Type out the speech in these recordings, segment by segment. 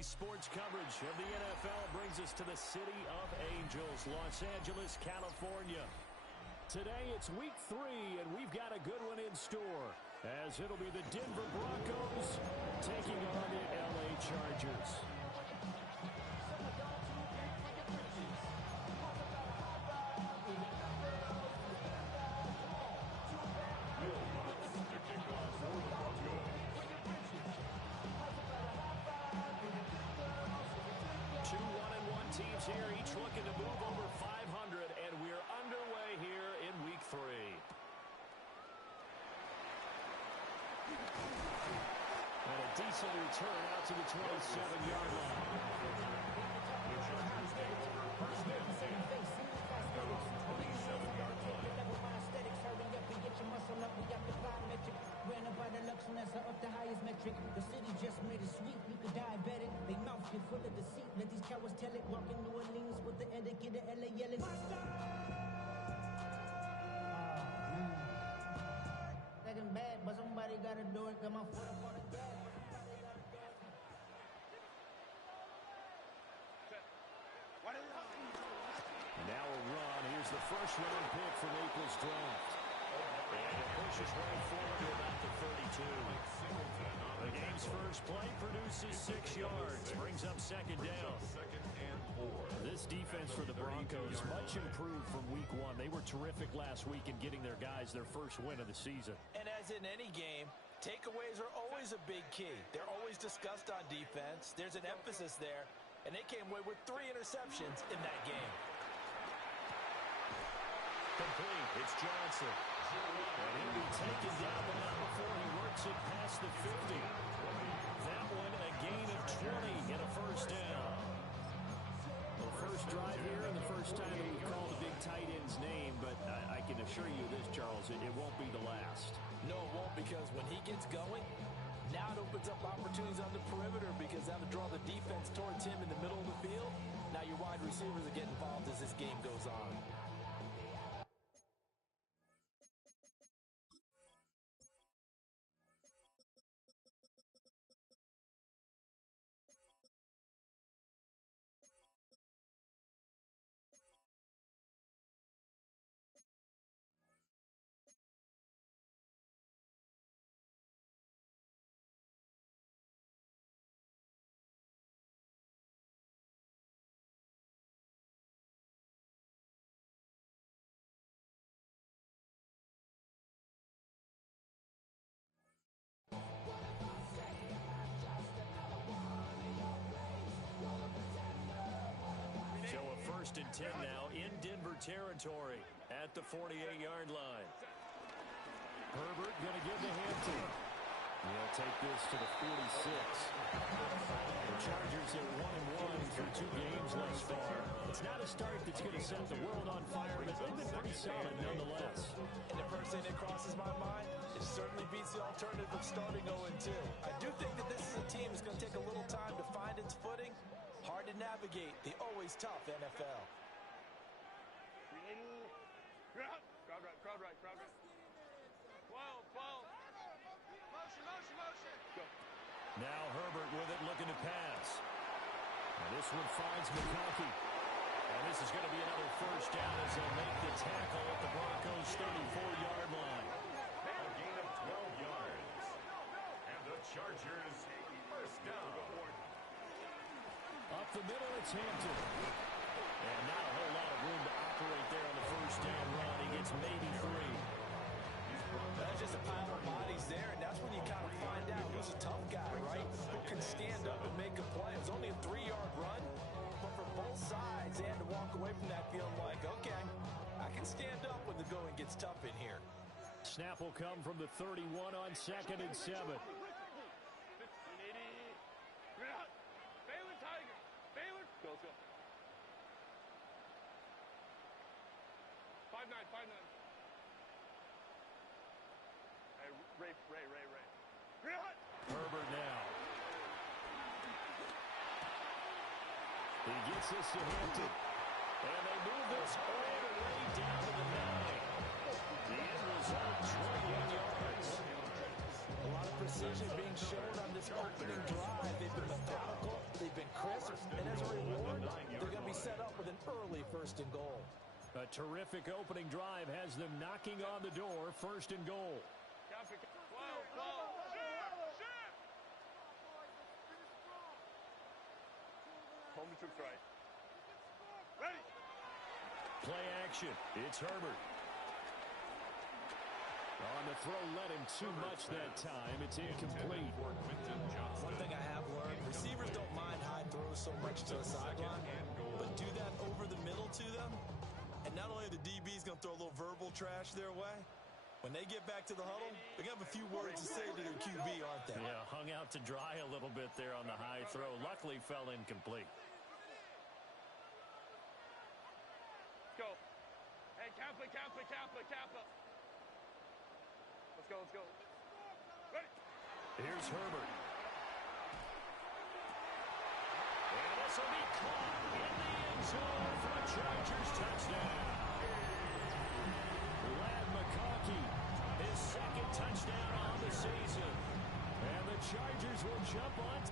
Today's sports coverage of the NFL brings us to the City of Angels, Los Angeles, California. Today it's week 3, and we've got a good one in store, as it'll be the Denver Broncos taking on the LA Chargers. Teams here, each looking to move over 500, and we're underway here in week 3. And a decent return out to the 27-yard line. First down, 27-yard line. Get your muscle up, we got the metric. Ran up by the luxuriness up the highest metric. The city just made it sweet, you could diabetic. They mouth get full of deceit, let these cowards tell it. Walk in New Orleans with the etiquette of LA yelling. Second bad, but somebody gotta do it. Got my foot up on the gas. Now a run. Here's the first round pick from April's draft. And it pushes right forward to about the 32. The game's first play produces 6 yards. Brings up second down. Second and 4. This defense for the Broncos, much improved from week 1. They were terrific last week in getting their guys their first win of the season. And as in any game, takeaways are always a big key. They're always discussed on defense. There's an emphasis there. And they came away with 3 interceptions in that game. Complete. It's Johnson. And he'll be taken down, but not before he works it past the 50. That one a gain of 20 and a first down. Well, first drive here and the first time that we've called a big tight end's name, but I can assure you this, Charles, it won't be the last. No, it won't, because when he gets going, now it opens up opportunities on the perimeter because that'll draw the defense towards him in the middle of the field. Now your wide receivers will get involved as this game goes on. First and 10 now in Denver territory at the 48-yard line. Herbert going to give to Hampton. He'll take this to the 46. The Chargers are 1-1 through 2 games thus far. It's not a start that's going to set the world on fire, but they've been pretty solid nonetheless. And the first thing that crosses my mind, it certainly beats the alternative of starting 0-2. I do think that this is a team that's going to take a little time to find its footing. Hard to navigate the always tough NFL. Crowd right. 12. Motion. Go. Now Herbert with it, looking to pass. And this one finds McConkey. And this is going to be another first down as they'll make the tackle at the Broncos' 34-yard line. A gain of 12 yards. And the Chargers first down. Up the middle, it's Hampton. And not a whole lot of room to operate there on the first down run. He gets maybe 3. That's just a pile of bodies there, and that's when you kind of find out who's a tough guy, right? Who can stand up and make a play. It was only a 3-yard run, but for both sides, they had to walk away from that feeling like, okay, I can stand up when the going gets tough in here. Snap will come from the 31 on 2nd and 7. Go. 5-9. Hey, Ray. Herbert now. He gets this to Hampton. And they move this all the way down to the 9. The end result, 28 yards. A lot of precision being shown on this opening drive. They've been methodical, They've been crisp, and as a reward, they're going to be set up with an early 1st and goal. A terrific opening drive has them knocking on the door, 1st and goal. Home to try. Ready. Play action. It's Herbert. On the throw, led him too much that time. It's incomplete. One thing I have learned, receivers don't mind high throws so much to the sideline, but do that over the middle to them, and not only are the DBs going to throw a little verbal trash their way, when they get back to the huddle, they're going to have a few words to say to their QB, aren't they? Yeah, hung out to dry a little bit there on the high throw. Luckily, fell incomplete. Let's go. Hey, Kappa. Let's go. Ready. Here's Herbert. And this will be caught in the end zone for a Chargers touchdown. Lad McConkey, his 2nd touchdown on the season. And the Chargers will jump on.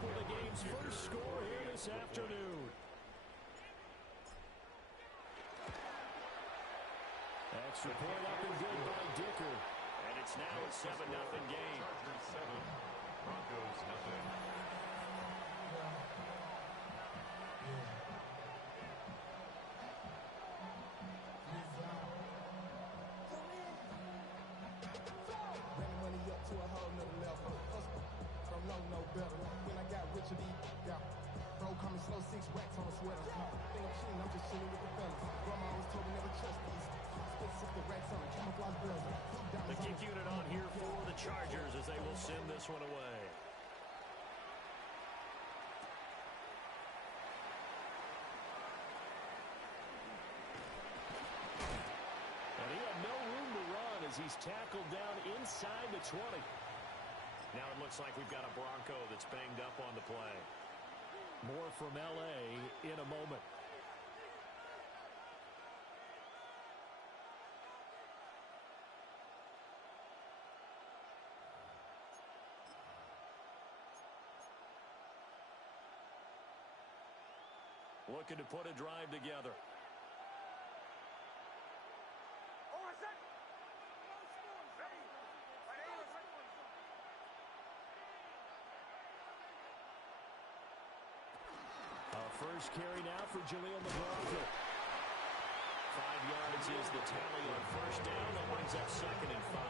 For the game's first score here this afternoon. Extra point up and good by Dicker. And it's now a 7-0 game. Chargers 7, Broncos nothing. No better. When I got rich, bro, call me slow, 6 racks on a sweater. Think I'm cheating, I'm just chilling with the fellas. Grandma always told me never trust these. Spent 60 racks on a camouflage bells. The kick unit on here for the Chargers as they will send this one away. And he had no room to run as he's tackled down inside the 20. Now it looks like we've got a Bronco that's banged up on the play. More from L.A. in a moment. Looking to put a drive together. First carry now for Jaleel McLaughlin. 5 yards is the tally on first down. That brings up 2nd and 5.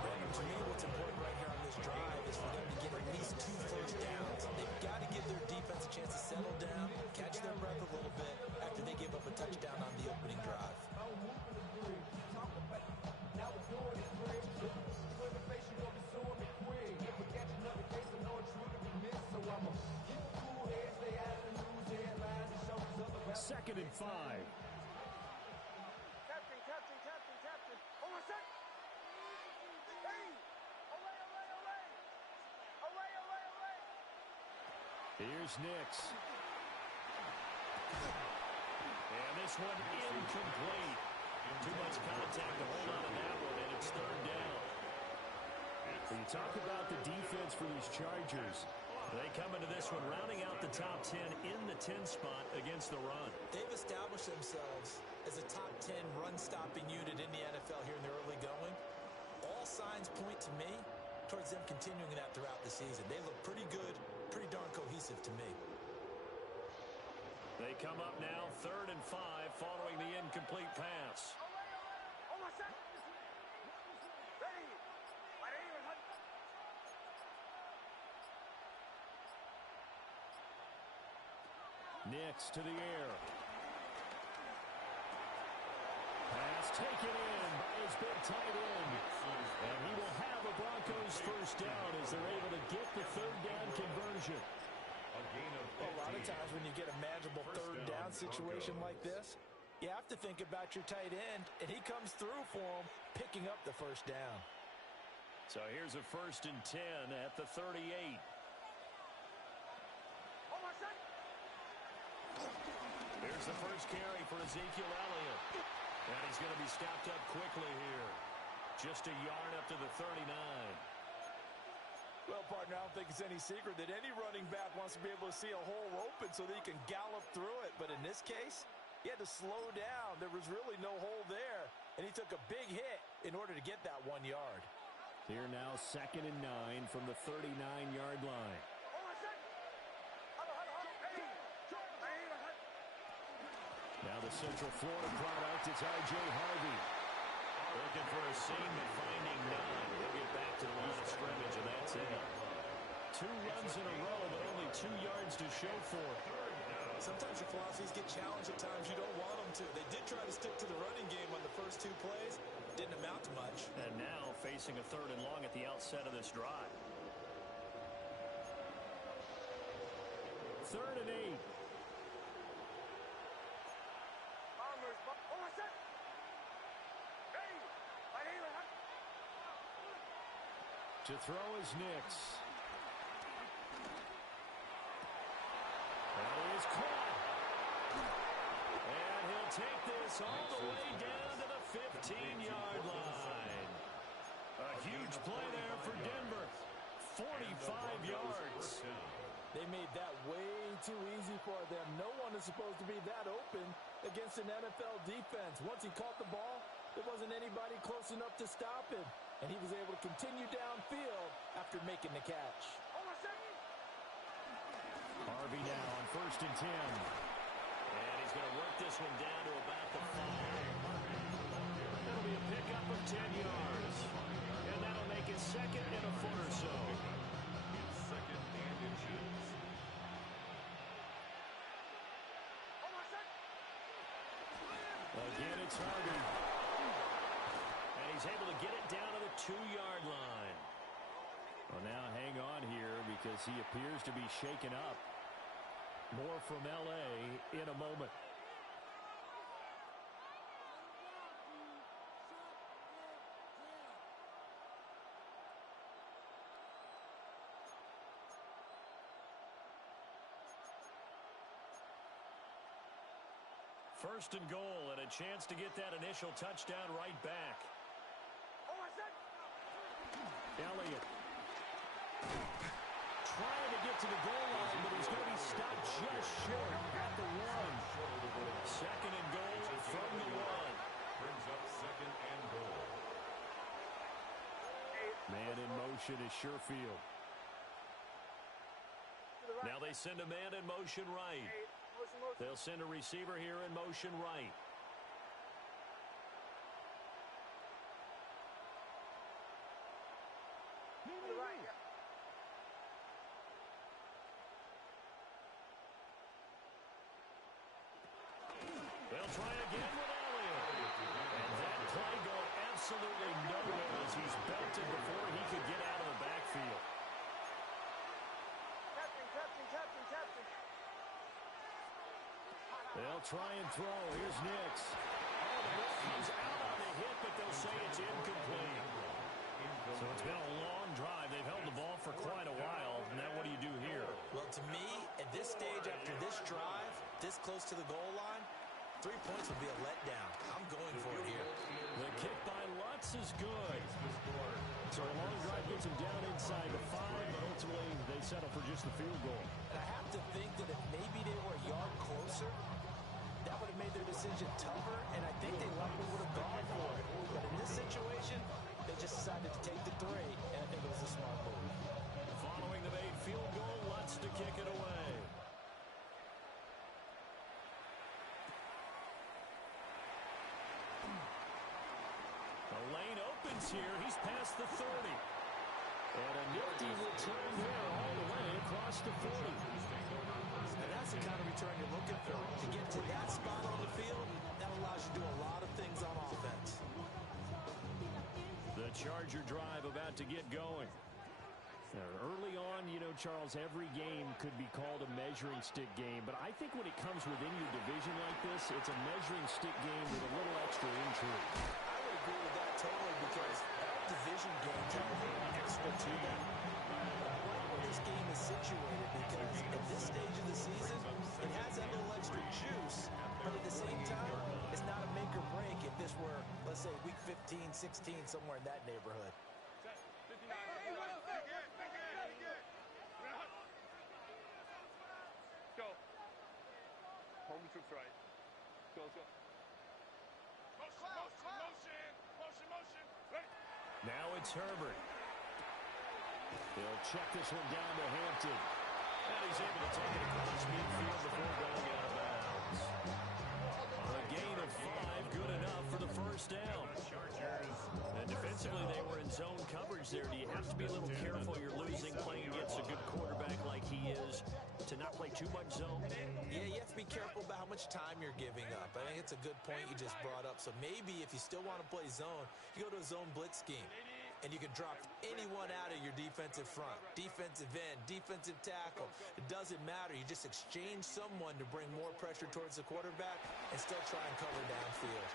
Brandon, to me, what's important right here on this drive is for them to get at least 2 first downs. They've got to give their defense a chance to settle down, catch their breath a little bit after they give up a touchdown on the opening drive. Second and 5. Captain. Hold on a sec. Hey! Olay. Here's Nix. And this one incomplete. Too much contact to hold on to that one, and it's 3rd down. When you talk about the defense for these Chargers, they come into this one rounding out the top 10 in the 10 spot against the run. They've established themselves as a top 10 run-stopping unit in the NFL here in the early going. All signs point to me towards them continuing that throughout the season. They look pretty good, pretty darn cohesive to me. They come up now 3rd and 5 following the incomplete pass. Hold on a sec. Ready. Nix to the air. Pass taken in by his big tight end. And he will have a Broncos first down as they're able to get the 3rd down conversion. A gain of 15. of times when you get a manageable third down situation like this, you have to think about your tight end, and he comes through for him, picking up the first down. So here's a 1st and 10 at the 38. Here's the first carry for Ezekiel Elliott. And he's going to be stopped up quickly here. Just a yard up to the 39. Well, partner, I don't think it's any secret that any running back wants to be able to see a hole open so that he can gallop through it. But in this case, he had to slow down. There was really no hole there, and he took a big hit in order to get that 1 yard. Here now, 2nd and 9 from the 39-yard line. Now the Central Florida product, it's R.J. Harvey. Looking for a seam and finding none. He'll get back to the line of scrimmage, and that's it. 2 runs in a row, but only 2 yards to show for it. Sometimes your philosophies get challenged at times you don't want them to. They did try to stick to the running game on the first 2 plays. Didn't amount to much. And now facing a 3rd and long at the outset of this drive. 3rd and 8. To throw is Nix. That is caught. And he'll take this all the way down to the 15-yard line. A huge play there for Denver. 45 yards. They made that way too easy for them. No one is supposed to be that open against an NFL defense. Once he caught the ball, there wasn't anybody close enough to stop him. And he was able to continue downfield after making the catch. Harvey now on 1st and 10. And he's going to work this one down to about the 5. That'll be a pickup of 10 yards. And that'll make it 2nd and a foot or so. 2nd and inches. Again, it's Harvey. And he's able to get it down to the 2-yard line. Well, now hang on here because he appears to be shaken up. More from L.A. in a moment. First and goal, and a chance to get that initial touchdown right back. Elliott trying to get to the goal line, but he's going to be stopped just short at the 1. 2nd and goal from the 1. Brings up 2nd and goal. Man in motion is Sherfield. Now they send a man in motion right. They'll send a receiver here in motion right. They'll try again with Elliott. And that play going absolutely nowhere as he's belted before he could get out of the backfield. They'll try and throw. Here's Nix. Oh, the ball comes out on the hit, but they'll say it's incomplete. So it's been a long drive. They've held the ball for quite a while. Now what do you do here? Well, to me, at this stage after this drive, this close to the goal line, 3 points would be a letdown. I'm going for it here. The kick by Lutz is good. So a long drive gets him down inside the 5, but ultimately they settle for just the field goal. And I have to think that if maybe they were a yard closer, that would have made their decision tougher, and I think they likely would have gone for it. But in this situation, they just decided to take the 3, and I think it was a smart move. Following the made field goal, Lutz to kick it away. The lane opens here. He's past the 30. And a nifty return there all the way across the 40. And that's the kind of return you're looking for. To get to that spot on the field, that allows you to do a lot of things on offense. The Charger drive about to get going. Early on, you know, Charles, every game could be called a measuring stick game, but I think when it comes within your division like this, it's a measuring stick game with a little extra intrigue. I would agree with that totally because all division games have a little extra to them. Where this game is situated, because at this stage of the season, it has that little extra juice, but at the same time, it's not a make or break if this were, let's say, week 15, 16, somewhere in that neighborhood. Go. Home the troops right. Go, let's go. Motion. Ready. Now it's Herbert. He'll check this one down to Hampton. And he's able to take it across midfield before going out of bounds. A gain of 5, good enough for the first down. And defensively, they were in zone coverage there. Do you have to be a little careful you're losing playing against a good quarterback like he is to not play too much zone? Yeah, you have to be careful about how much time you're giving up. I think it's a good point you just brought up. So maybe if you still want to play zone, you go to a zone blitz scheme. And you can drop anyone out of your defensive front, defensive end, defensive tackle. It doesn't matter. You just exchange someone to bring more pressure towards the quarterback and still try and cover downfield.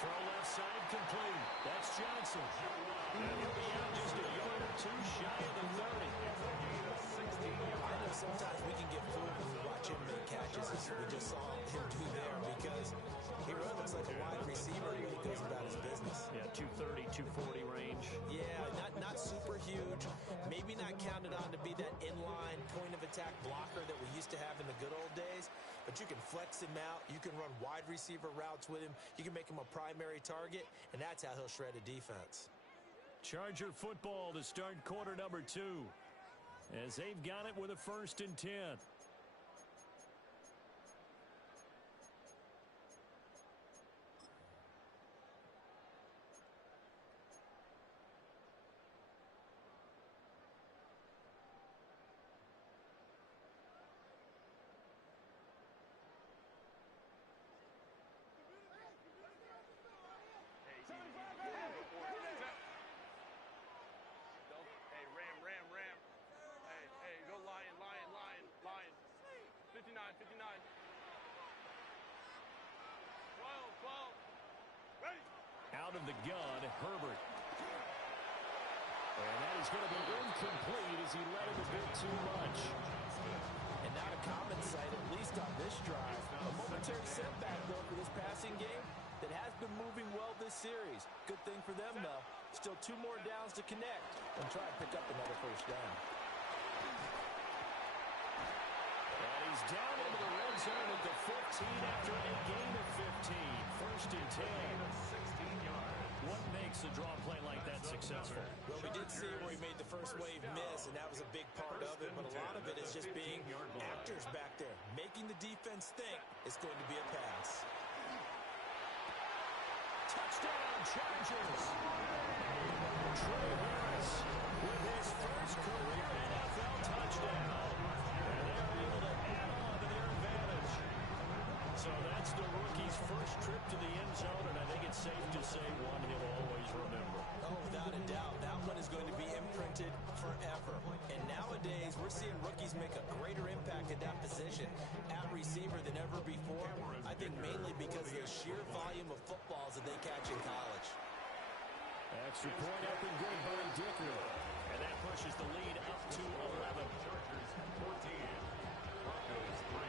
Throw left side complete. That's Johnson. And he'll be out just a yard or two shy of the 30. I know sometimes we can get fooled when we watch him make catches, as we just saw him do there, because he really looks like a wide receiver when he goes about his business. Yeah, 230, 240 range. Yeah, not super huge. Maybe not counted on to be that inline point-of-attack blocker that we used to have in the good old days, but you can flex him out. You can run wide receiver routes with him. You can make him a primary target, and that's how he'll shred a defense. Charger football to start quarter number 2, as they've got it with a 1st and 10. Hey, go lion. 59. 12. Ready. Out of the gun, Herbert. And that is going to be incomplete as he led him a bit too much. And not a common sight, at least on this drive. A momentary setback, though, for this passing game that has been moving well this series. Good thing for them, though. Still 2 more downs to connect and try and pick up another first down. And he's down into the red zone at the 15 after a gain of 15. 1st and 10. What makes a draw play like that successful? Well, we did see where he made the first wave miss, and that was a big part of it, but a lot of it is just being actors back there, making the defense think it's going to be a pass. Touchdown, Chargers! Trey Harris with his first career NFL touchdown. And they're able to add on to their advantage. So that's the rookie's first trip to the end zone, and I think it's safe to say one he'll always remember. Oh, without a doubt. That one is going to be imprinted forever. And nowadays, we're seeing rookies make a greater impact at that position at receiver than ever before. I think mainly because of the sheer volume of footballs that they catch in college. Extra point up and good by Dicker. And that pushes the lead up to 11. Chargers 14, Broncos 3.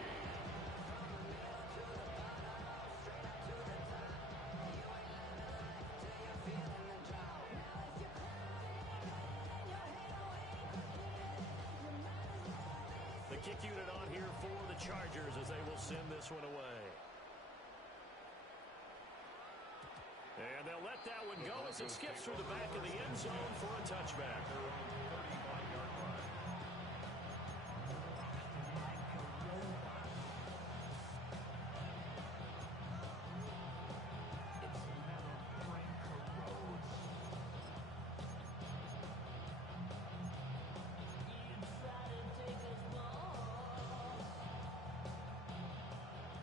The kick unit on here for the Chargers as they will send this one away. And they'll let that one go as it skips through the back of the end zone for a touchback. 35-yard line.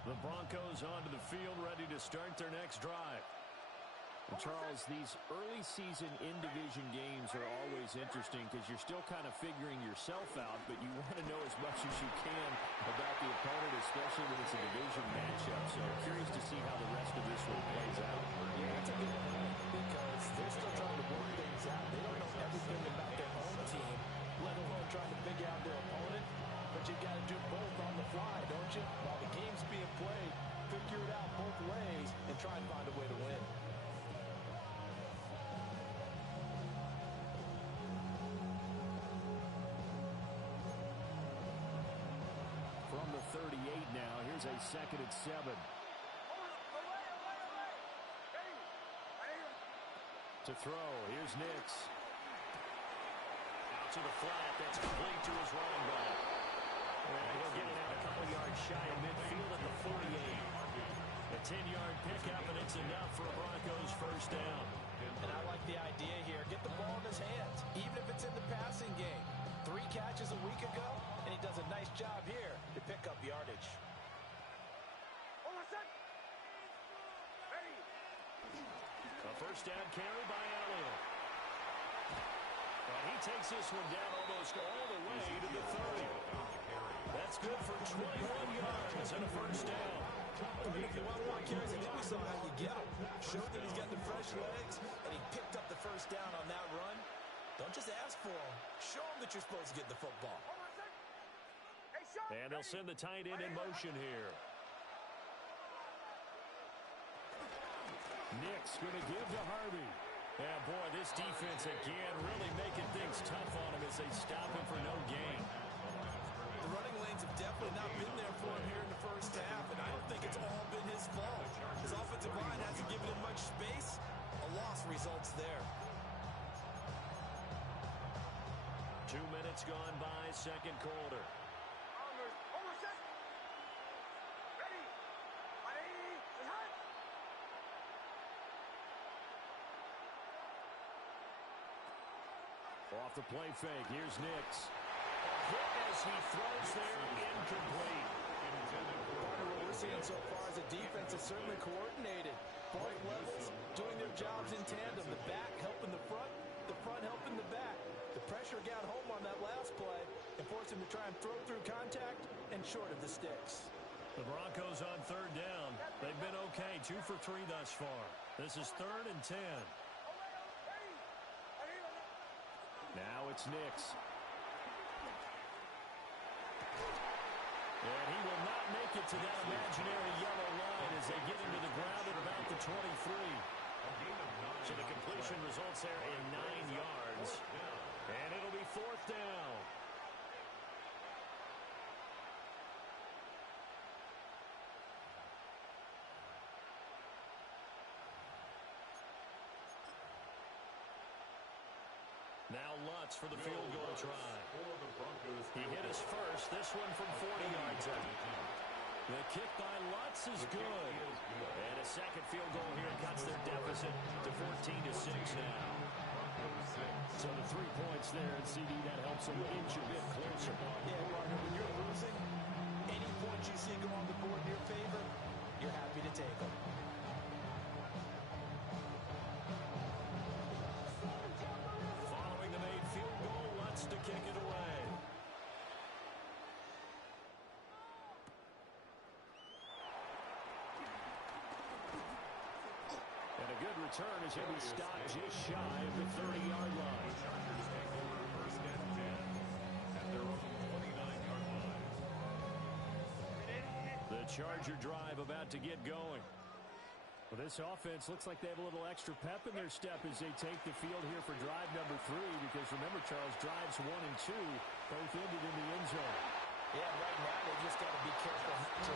The Broncos onto the field ready to start their next drive. And Charles, these early season in-division games are always interesting because you're still kind of figuring yourself out, but you want to know as much as you can about the opponent, especially when it's a division matchup. So curious to see how the rest of this one plays out. Yeah, that's a good point because they're still trying to work things out. They don't know everything about their own team, let alone trying to figure out their opponent. But you got to do both on the fly, don't you? While the game's being played, figure it out both ways and try and find a way to win. From the 38 now, here's a 2nd and 7. To throw, here's Nix. Out to the flat, that's complete to his running back. And he'll get it out a couple yards shy of midfield at the 48. A 10-yard pickup, and it's enough for a Broncos first down. And I like the idea here. Get the ball in his hands, even if it's in the passing game. 3 catches a week ago, and he does a nice job here to pick up yardage. A first down carry by Elliott. And he takes this one down almost all the way to the 30. That's good for 21 yards and a first down. I mean, if you want more carries, I think we saw how you get him. Showed that he's got the fresh legs, and he picked up the first down on that run. Don't just ask for him. Show him that you're supposed to get the football. And they'll send the tight end in motion here. Nick's going to give to Harvey. Yeah, boy, this defense again really making things tough on him as they stop him for no gain. The running lanes have definitely not been there for him here in the first half, and I don't think it's all been his fault. His offensive line hasn't given him much space. A loss results there. 2 minutes gone by, second quarter. Off the play fake, here's Nix. Hit as he throws there, incomplete. What we're seeing so far is the defense is certainly coordinated. Both levels doing their jobs in tandem. The back helping the front helping the back. The pressure got home on that last play and forced him to try and throw through contact and short of the sticks. The Broncos on third down. They've been okay, 2 for 3 thus far. This is 3rd and 10. Now it's Nix. And he will not make it to that imaginary yellow line as they get into the ground at about the 23. So the completion results there in 9 yards. And it'll be 4th down. Now Lutz for the field goal try. He hit his first, this one from 40 yards out. The kick by Lutz is good. And a second field goal here cuts their deficit to 14-6 now. So the 3 points there, and CD, that helps them inch a bit closer. Yeah, partner, when you're losing, any points you see go on the board in your favor, you're happy to take them. Following the made field goal, Lutz to kick it away. And a good return as he'll be stopped just shy of the 30-yard line. The Charger drive about to get going. Well, this offense looks like they have a little extra pep in their step as they take the field here for drive number 3, because remember, Charles, drives 1 and 2 both ended in the end zone. Yeah, right now they just got to be careful to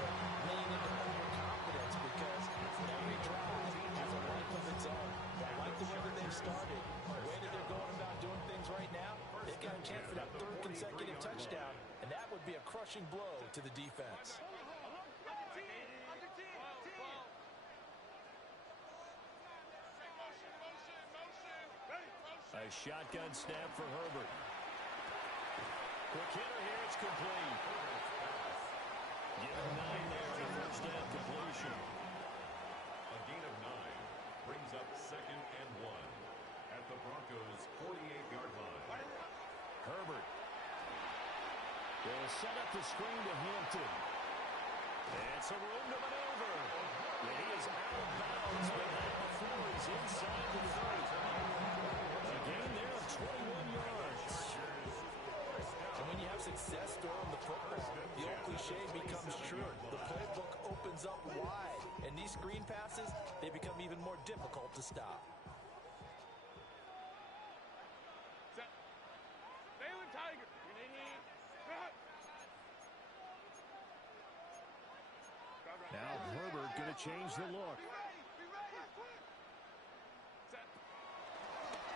lean into overconfidence, because every drive has a life of its own. I like the way that they've started, the way that they're going about doing things right now. They've got a chance for that 3rd consecutive touchdown, and that would be a crushing blow to the defense. A shotgun snap for Herbert. Quick hitter here, it's complete. Give him 9 there, the first down completion. A gain of 9 brings up 2nd They'll set up the screen to Hampton. And some room to maneuver. And he is out of bounds, but now before he's inside the 30. A gain there of 21 yards. And when you have success throwing the football, the old cliche becomes true. The playbook opens up wide. And these screen passes, they become even more difficult to stop. Tiger. Now Herbert going to change the look.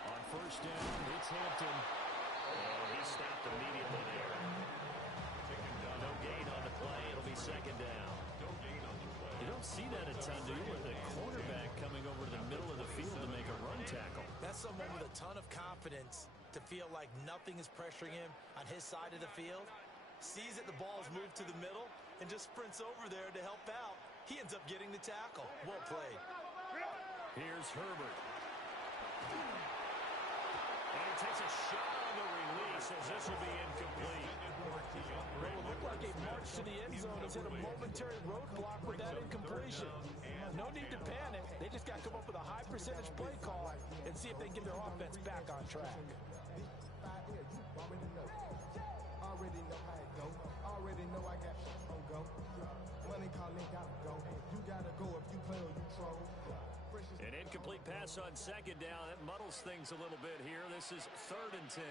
On first down, it's Hampton. Oh, he stopped immediately there. No gain on the play. It'll be second down. You don't see that a ton, do you, with a cornerback coming over to the middle of the field to make a run tackle? That's someone with a ton of confidence to feel like nothing is pressuring him on his side of the field. Sees that the ball's moved to the middle and just sprints over there to help out. He ends up getting the tackle. Well played. Here's Herbert. And he takes a shot on the release as this will be incomplete. Well, it looked like a march to the end zone has hit a momentary roadblock with that incompletion. No need to panic. They just got to come up with a high percentage play call and see if they can get their offense back on track. Already know how it go. Already know I got shit on go. Money calling, gotta go. You gotta go if you play or you troll. An incomplete pass on second down. That muddles things a little bit here. This is 3rd and 10.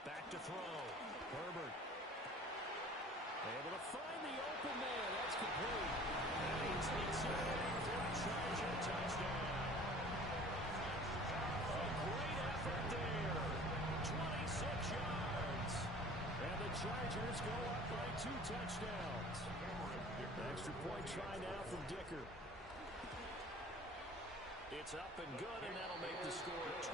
Back to throw. Herbert. Able to find the open man. That's complete. And he takes it in for a Charger touchdown. A great effort there. 26 yards. And the Chargers go up by 2 touchdowns. Extra point try now from Dicker. It's up and good, and that'll make the score 21-6.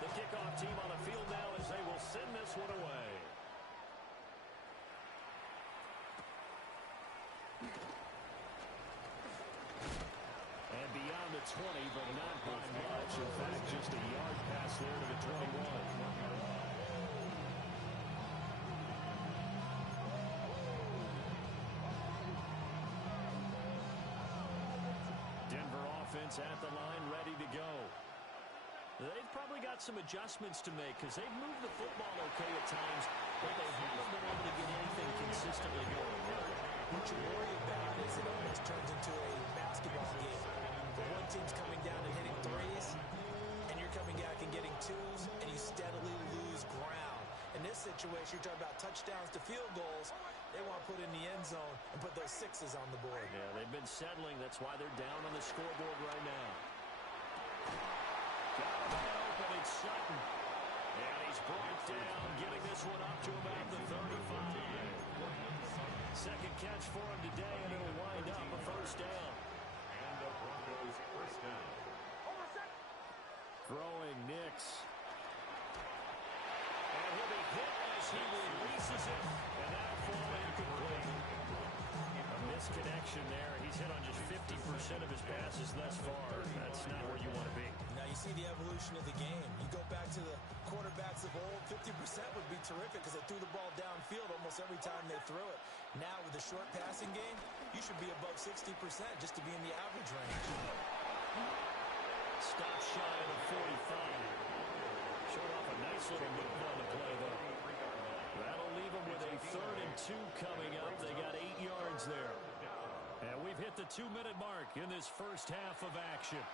The kickoff team on the field now as they will send this one away. And beyond the 20, but not by much. In fact, just a yard pass there to the 21. At the line, ready to go. They've probably got some adjustments to make because they've moved the football okay at times, but they haven't been able to get anything consistently going. What you worry about is it almost turns into a basketball game. One team's coming down and hitting threes, and you're coming back and getting twos, and you steadily lose ground. In this situation, you're talking about touchdowns to field goals. They want to put in the end zone and put those sixes on the board. Yeah, they've been settling. That's why they're down on the scoreboard right now. Got a man open. It's Sutton. And he's brought down, getting this one up to about the 35. Second catch for him today, and it'll wind up a first down. And the Broncos first down. Throwing Nix. And he'll be hit as he releases it. And that'll fall incomplete. A misconnection there. He's hit on just 50% of his passes thus far. That's not where you want to be. Now you see the evolution of the game. You go back to the quarterbacks of old, 50% would be terrific because they threw the ball downfield almost every time they threw it. Now with the short passing game, you should be above 60% just to be in the average range. Stop shy of the 45. Showed off a nice little move on the play, though. That'll leave them with a 3rd and 2 coming up. They got 8 yards there. And we've hit the 2-minute mark in this first half of action.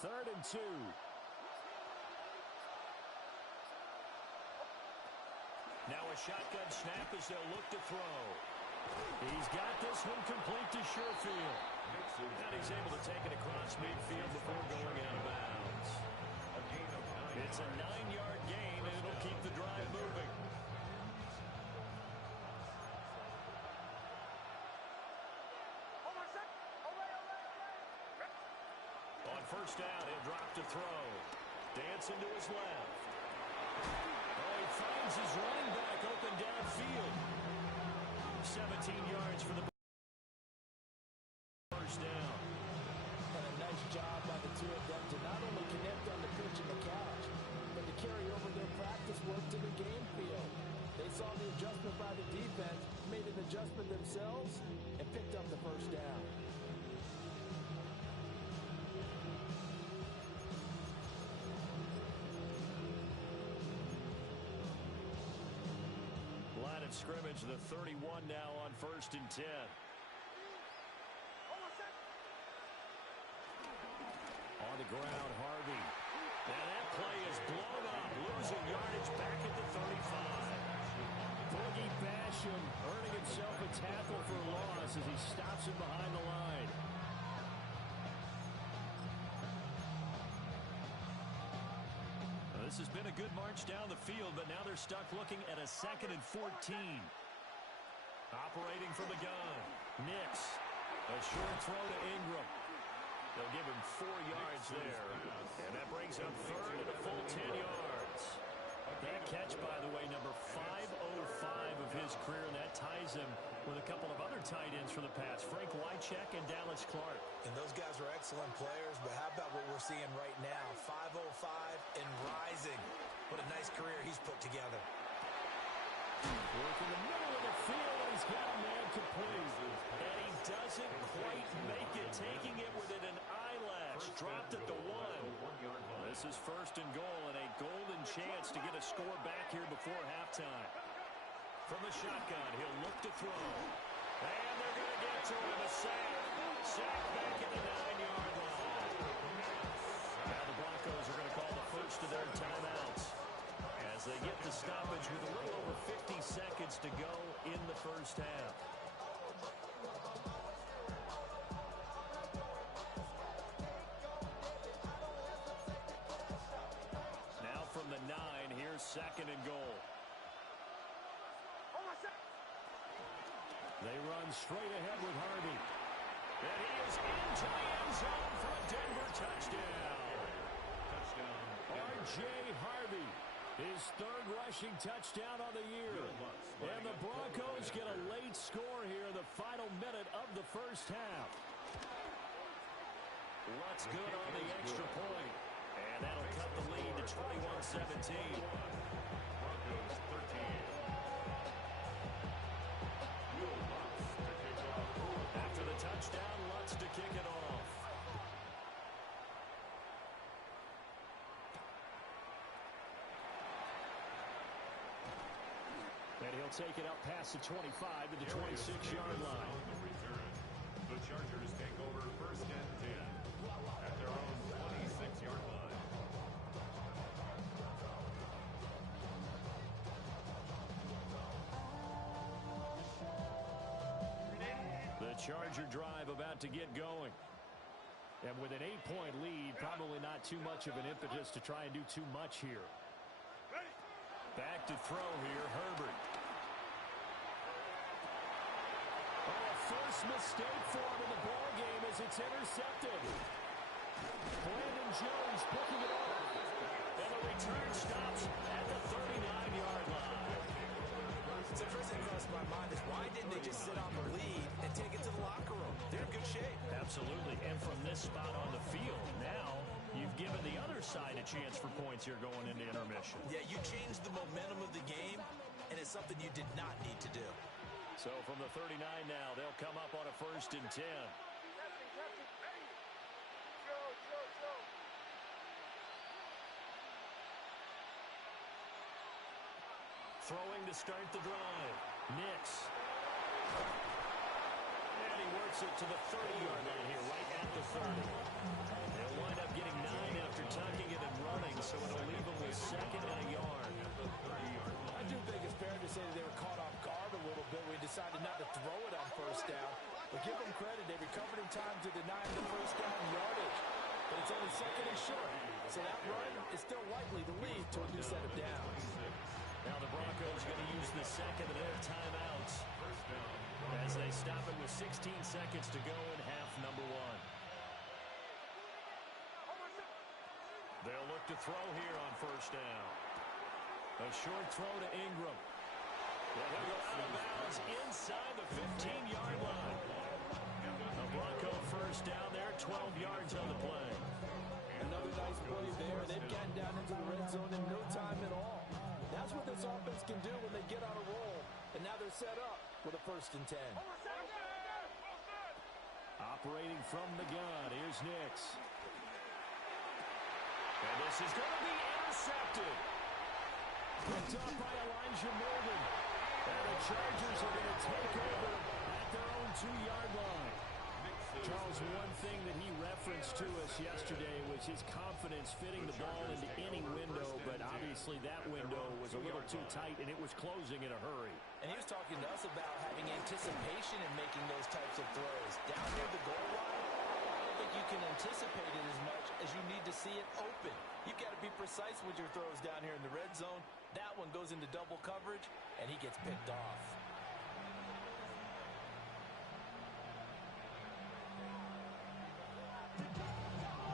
Third and 2. Now a shotgun snap as they'll look to throw. He's got this one complete to Sherfield. And he's able to take it across midfield before going out of bounds. It's a 9-yard gain, and it'll keep the drive moving. On first down, he'll drop to throw. Dancing to his left. Oh, he finds his running back open downfield. 17 yards for the first down. And a nice job by the two of them to not only connect on the pitch and the couch, but to carry over their practice work to the game field. They saw the adjustment by the defense, made an adjustment themselves, and picked up the first down. Line of scrimmage, the 31 now on first and 10. On the ground, Harvey. And that play is blown up, losing yardage back at the 35. Boogie Basham earning himself a tackle for loss as he stops him behind the line. Well, this has been a good march down the field, but now they're stuck looking at a 2nd and 14. Operating from the gun. Nix. A short throw to Ingram. They'll give him 4 yards there. And that brings him third and a full 10 yards. That catch, by the way, number 505 of his career, and that ties him with a couple of other tight ends for the Pats, Frank Wycheck and Dallas Clark. And those guys are excellent players, but how about what we're seeing right now? 505 and rising. What a nice career he's put together. Work in the middle of the field, and he's got a man complete. And he doesn't quite make it, taking it within an eyelash. Dropped at the 1. This is first and goal, and a golden chance to get a score back here before halftime. From the shotgun, he'll look to throw. And they're going to get to him, a sack. Sack back at the 9-yard line. Now the Broncos are going to call the first of their timeouts as they get the stoppage with a little over 50 seconds to go in the first half. Now from the 9, here's 2nd and goal. They run straight ahead with Harvey. And he is into the end zone for a Denver touchdown. R.J. Harvey, his 3rd rushing touchdown on the year. And the Broncos get a late score here in the final minute of the first half. What's good on the extra point? And that'll cut the lead to 21-17. Broncos 13. After the touchdown, Lutz to kick it off. And he'll take it up past the 25 to the 26-yard line. The Chargers take over first and 10 at their own 26-yard line. The Charger drive about to get going. And with an 8-point lead, probably not too much of an impetus to try and do too much here. Back to throw here, Herbert. Oh, a first mistake for him in the ball game as it's intercepted. Brandon Jones picking it up. And the return stops at the 39-yard line. So the first thing that crossed my mind is why didn't they just sit on the lead and take it to the locker room? They're in good shape. Absolutely. And from this spot on the field, now you've given the other side a chance for points here going into intermission. Yeah, you changed the momentum of the game, and it's something you did not need to do. So from the 39 now, they'll come up on a first and 10. Throwing to start the drive. Nix. And he works it to the 30-yard line here, right at the 30. They'll wind up getting 9 after tucking it and running, so it'll leave them with 2nd and a yard. I do think it's fair to say that they were caught off guard a little bit. We decided not to throw it on first down. But give them credit. They recovered in time to second and short. So that run is still likely to lead to a new set of downs. Now the Broncos going to use the second of their timeouts as they stop it with 16 seconds to go in half number one. They'll look to throw here on first down. A short throw to Ingram. Well, he'll go out of bounds inside the 15-yard line. A Bronco first down there, 12 yards on the play. Another nice play there. They've gotten down into the red zone in no time at all. That's what this offense can do when they get on a roll. And now they're set up with a 1st and 10. Operating from the gun, here's Nix. And this is going to be intercepted. Picked up by Elijah Morgan. And the Chargers are going to take over at their own 2-yard line. Charles, one thing that he referenced to us yesterday was his confidence fitting the ball into any window, but obviously that window was a little too tight, and it was closing in a hurry. And he was talking to us about having anticipation in making those types of throws. Down near the goal line, I don't think you can anticipate it as much as you need to see it open. You've got to be precise with your throws down here in the red zone. That one goes into double coverage, and he gets picked off.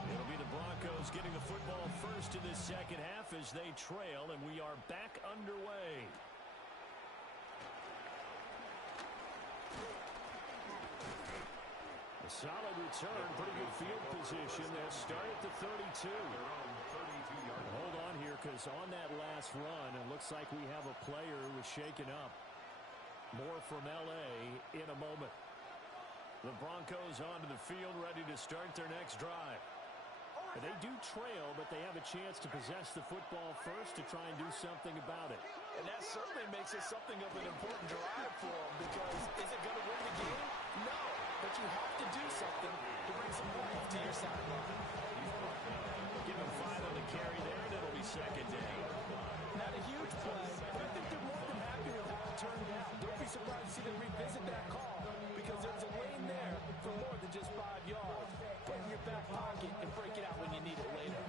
It'll be the Broncos getting the football first in this second half as they trail, and we are back underway. A solid return, pretty good field position. They'll start at the 32. Hold on here, because on that last run, it looks like we have a player who was shaken up. More from L.A. in a moment. The Broncos onto the field, ready to start their next drive. And they do trail, but they have a chance to possess the football first to try and do something about it. And that certainly makes it something of an important drive for them, because is it going to win the game? No, but you have to do something to bring some life to your sideline. Give them 5 on the carry there, and it'll be second down. Not a huge play, but I think they're more than happy with how it turned out. Don't be surprised to see them revisit that call, because there's a lane there for more than just 5 yards. Put it in your back pocket and break it out when you need it later.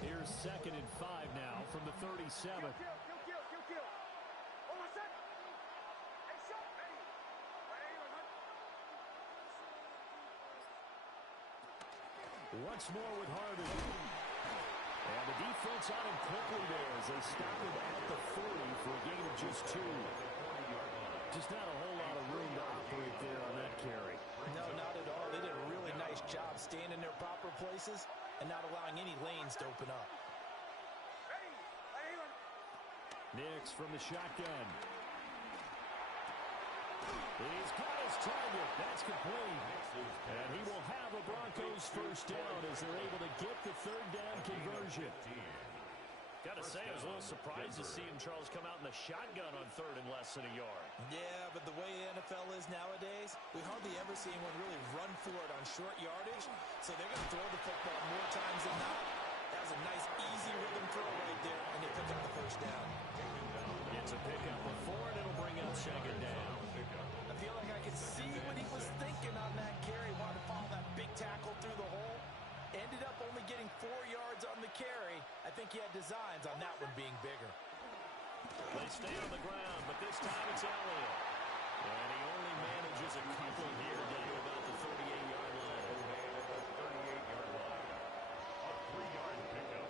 Here's 2nd and 5 now from the 37. Once more with Harvey. And the defense on him quickly there as they stop him at the 40 for a gain of just 2. Just not a whole lot of room to operate there on that carry. No, not at all. They did a really nice job staying in their proper places and not allowing any lanes to open up. Nix from the shotgun. He's got his target. That's complete. And he will have a Broncos first down as they're able to get the 3rd down conversion. Got to say, I was a little surprised to see him, Charles, come out in the shotgun on 3rd and less than a yard. Yeah, but the way the NFL is nowadays, we hardly ever see anyone really run for it on short yardage. So they're going to throw the football more times than not. That was a nice, easy rhythm throw right there, and they pick up the first down. It's a pickup of 4, and it'll bring up 2nd down. I feel like I could see what he was thinking on that carry. Wanted to follow that big tackle through the hole. Ended up only getting 4 yards on the carry. I think he had designs on that one being bigger. They stay on the ground, but this time it's Elliott. And he only manages a couple here down to about the 38-yard line. 38-yard line. A 3-yard pickup.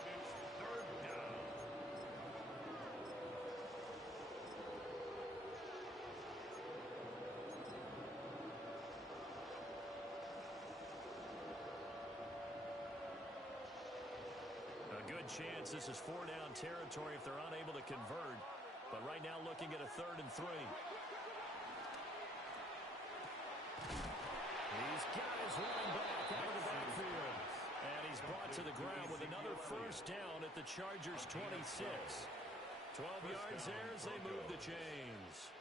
And it's 3rd down. A good chance this is 4-down territory if they're unable to convert. But right now looking at a 3rd and 3. He's got his running back out of the backfield. And he's brought to the ground with another first down at the Chargers' 26. 12 yards there as they move the chains.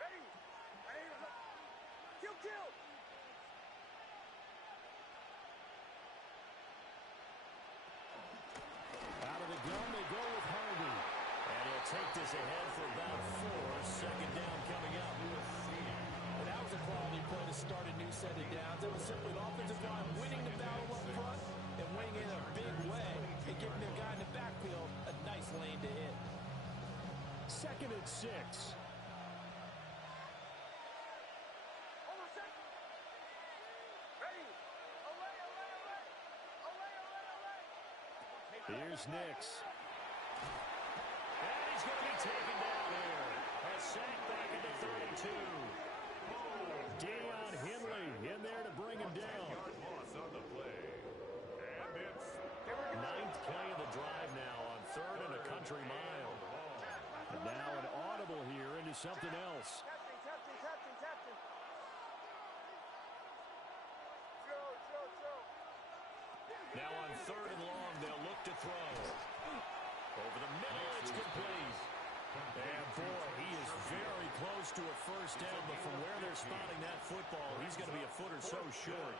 Ready. Kill. Out of the gun, they go with Harvey. And he'll take this ahead for about 4. Second down coming up. Well, that was a quality play to start a new set of downs. It was simply an offensive line winning the battle up front and winning in a big way and giving their guy in the backfield a nice lane to hit. 2nd and 6. Here's Nix. And he's going to be taken down here. A sack back at the 32. Deion Henley in there to bring him down. Loss on the play. And it's 9th play of the drive now on 3rd and a country mile. And now an audible here into something else. Captain. Now on 3rd and long, they'll look to throw. Over the middle, it's complete. And boy, he is very close to a first down, but from where they're spotting that football, he's going to be a foot or so short.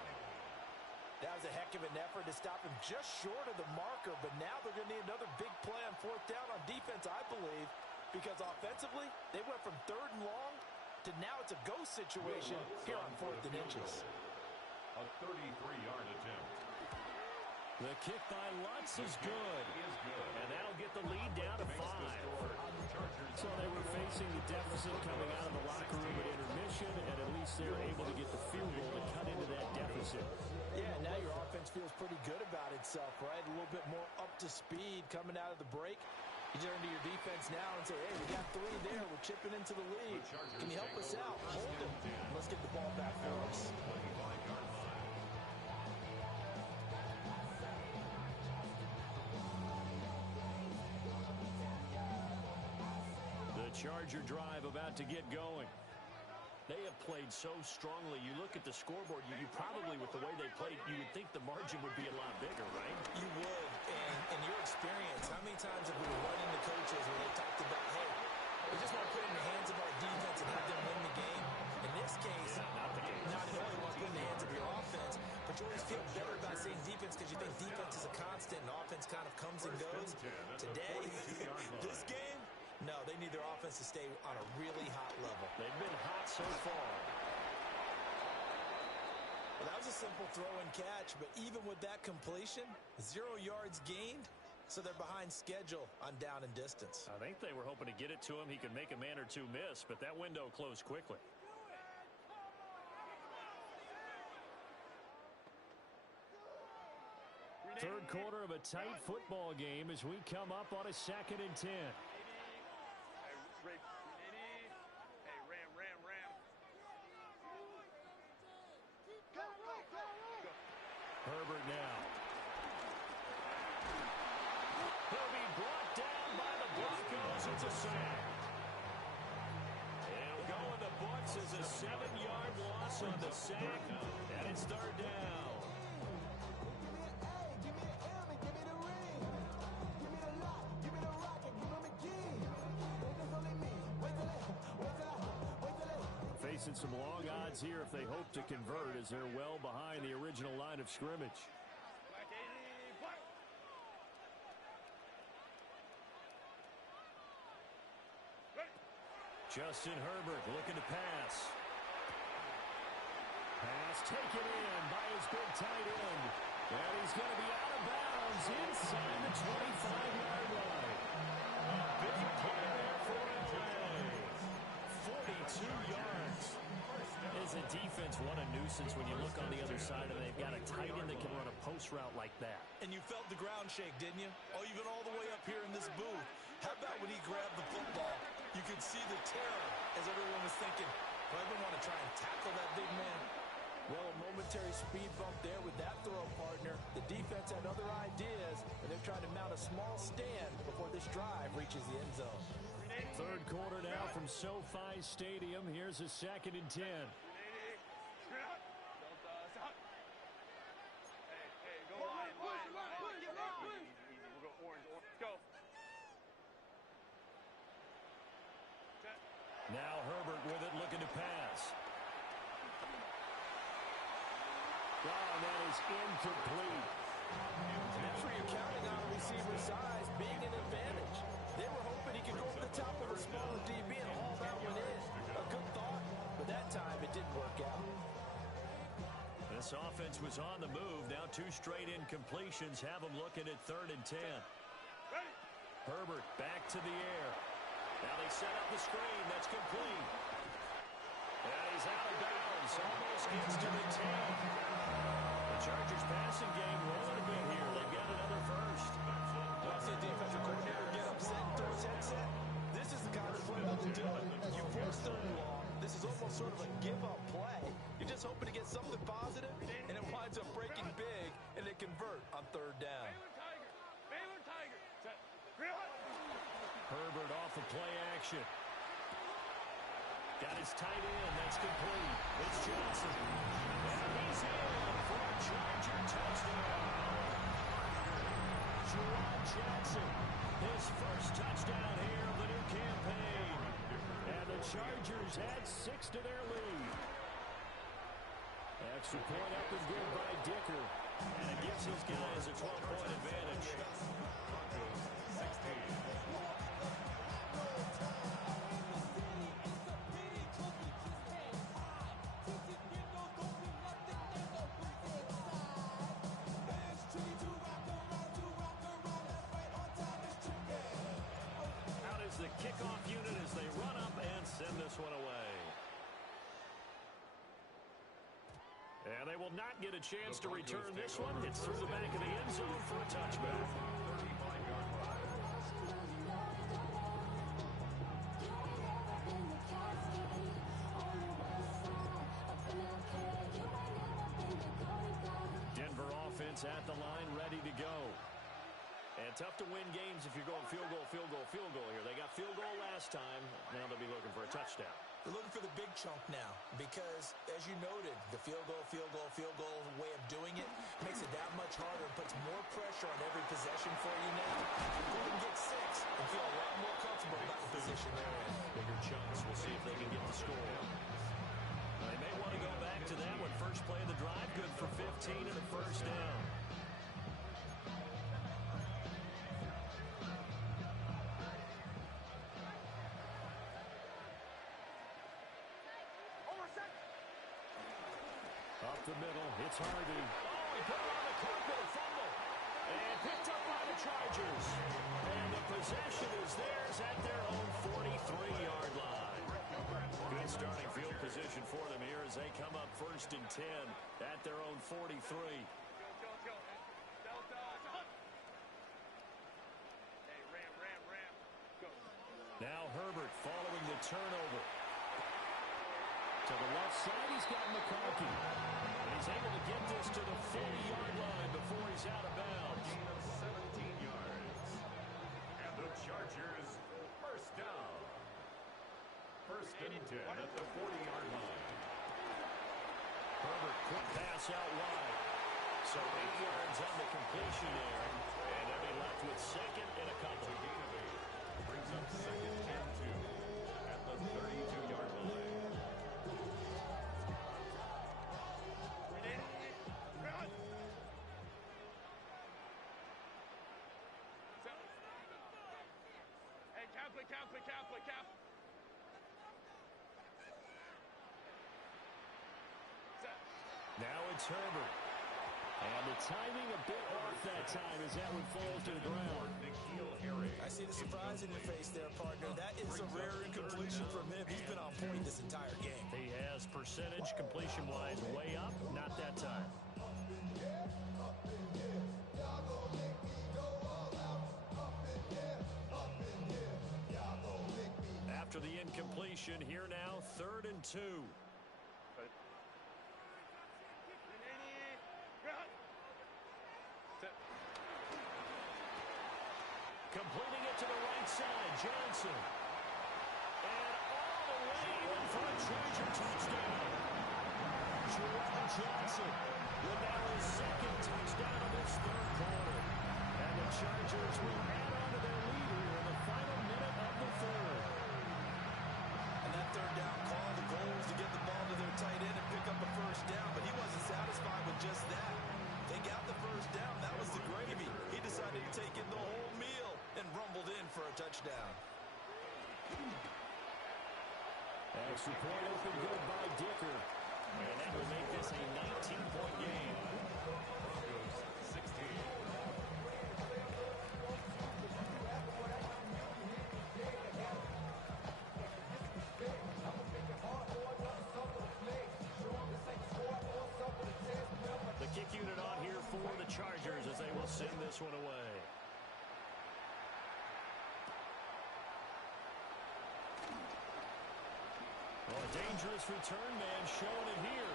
That was a heck of an effort to stop him just short of the marker, but now they're going to need another big play on 4th down on defense, I believe, because offensively, they went from 3rd and long to now it's a go situation here on 4th and inches. a 33-yard attempt. The kick by Lutz is good. And that'll get the lead down to 5. So they were facing the deficit coming out of the locker room at intermission, and at least they're able to get the field goal to cut into that deficit. Yeah, now your offense feels pretty good about itself, right? A little bit more up to speed coming out of the break. You turn to your defense now and say, hey, we got 3 there. We're chipping into the lead. Can you help us out? Hold them. Let's get the ball back for us. The Charger drive about to get going. They have played so strongly. You look at the scoreboard, you probably, with the way they played, you would think the margin would be a lot bigger, right? You would. And in your experience, how many times have we run into coaches where they talked about, hey, we just want to put it in the hands of our defense and have them win the game? In this case, not only want to put it in the hands of your offense, but you always feel better about saying defense because you think defense is a constant and offense kind of comes and goes. Today, this game, no, they need their offense to stay on a really hot level. They've been hot so far. Well, that was a simple throw and catch, but even with that completion, 0 yards gained, so they're behind schedule on down and distance. I think they were hoping to get it to him. He could make a man or two miss, but that window closed quickly. Third quarter of a tight football game as we come up on a 2nd and 10. Herbert now. He'll be brought down by the Broncos. It's a sack. It'll go in the books as a 7-yard loss on the sack, and it's 3rd down. Facing some long odds here if they hope to convert, as they're well behind the original line of scrimmage. Justin Herbert looking to pass. Pass taken in by his big tight end. And he's going to be out of bounds inside the 25-yard line. A big play there for LA. 42 yards. As a defense, what a nuisance when you look on the other side and they've got a tight end that can run a post route like that. And you felt the ground shake, didn't you? Oh, you've been all the way up here in this booth. How about when he grabbed the football? You could see the terror as everyone was thinking, do I even want to try and tackle that big man? Well, a momentary speed bump there with that throw, partner. The defense had other ideas, and they're trying to mount a small stand before this drive reaches the end zone. Third quarter now from SoFi Stadium. Here's a 2nd and 10. Now Herbert with it, looking to pass. Oh, and that is incomplete. And that's where you're counting on a receiver's size being an advantage. They were hoping he could go over the top of a smaller DB and haul that one in. A good thought, but that time it didn't work out. This offense was on the move. Now 2 straight incompletions have them looking at 3rd and 10. Herbert back to the air. Now they set up the screen. That's complete. And he's out of bounds. Almost gets to the 10. The Chargers passing game rolling a bit here. They've got another first. I'll see a defensive coordinator get upset and throw his headset. This is the kind of play that they're doing. You force 3rd and long. This is almost sort of a give-up play. You're just hoping to get something positive, and it winds up breaking big, and they convert on 3rd down. Herbert off of play action. Got his tight end. That's complete. It's Johnson. And he's in for a Charger touchdown. Juwan Johnson, his first touchdown here of the new campaign. And the Chargers add 6 to their lead. Extra point up and good by Dicker. And it gives his guys a 12-point advantage. Out is the kickoff unit as they run up and send this one away. And they will not get a chance to return this one. It's through the back of the end zone for a touchback. Denver offense at the line, ready to go. And tough to win games if you're going field goal, field goal, field goal here. They got field goal last time. Now they'll be looking for a touchdown. They're looking for the big chunk now because, as you noted, the field goal way of doing it makes it that much harder and puts more pressure on every possession for you now. Go and get 6 and feel a lot more comfortable about the position they're in. Bigger chunks. We'll see if they can get the score. They may want to go back to that one. First play of the drive, good for 15 and a first down. Up the middle, it's Harvey. Oh, he put it on the carpet, a fumble. And picked up by the Chargers. And the possession is theirs at their own 43-yard line. Good starting field position for them here as they come up 1st and 10 at their own 43. Now Herbert following the turnover. To the left side, he's got McCarthy. And he's able to get this to the 40-yard line before he's out of bounds. 17 yards. And the Chargers first down. 1st and 10 at the 40-yard line. Herbert, quick pass out wide. So 8 yards on the completion there. And they'll be left with 2nd and a couple. Brings up 2nd and 2 at the 32-yard line. Now it's Herbert. And the timing a bit off that time as that one falls to the ground. I see the surprise in your face there, partner. That is a rare incompletion from him. He's been on point this entire game. He has percentage completion-wise way up, not that time. After the incompletion, here now, 3rd and 2. Completing it to the right side, Johnson. And all the way in for a Charger touchdown. Juwan Johnson with now his 2nd touchdown of this 3rd quarter. And the Chargers will add on to their lead here in the final minute of the 3rd. And that touchdown. Extra point open good by Dicker. And that will make this a 19-point game. Broncos 16. The kick unit on here for the Chargers as they will send this one away. Oh, a dangerous return man showing it here.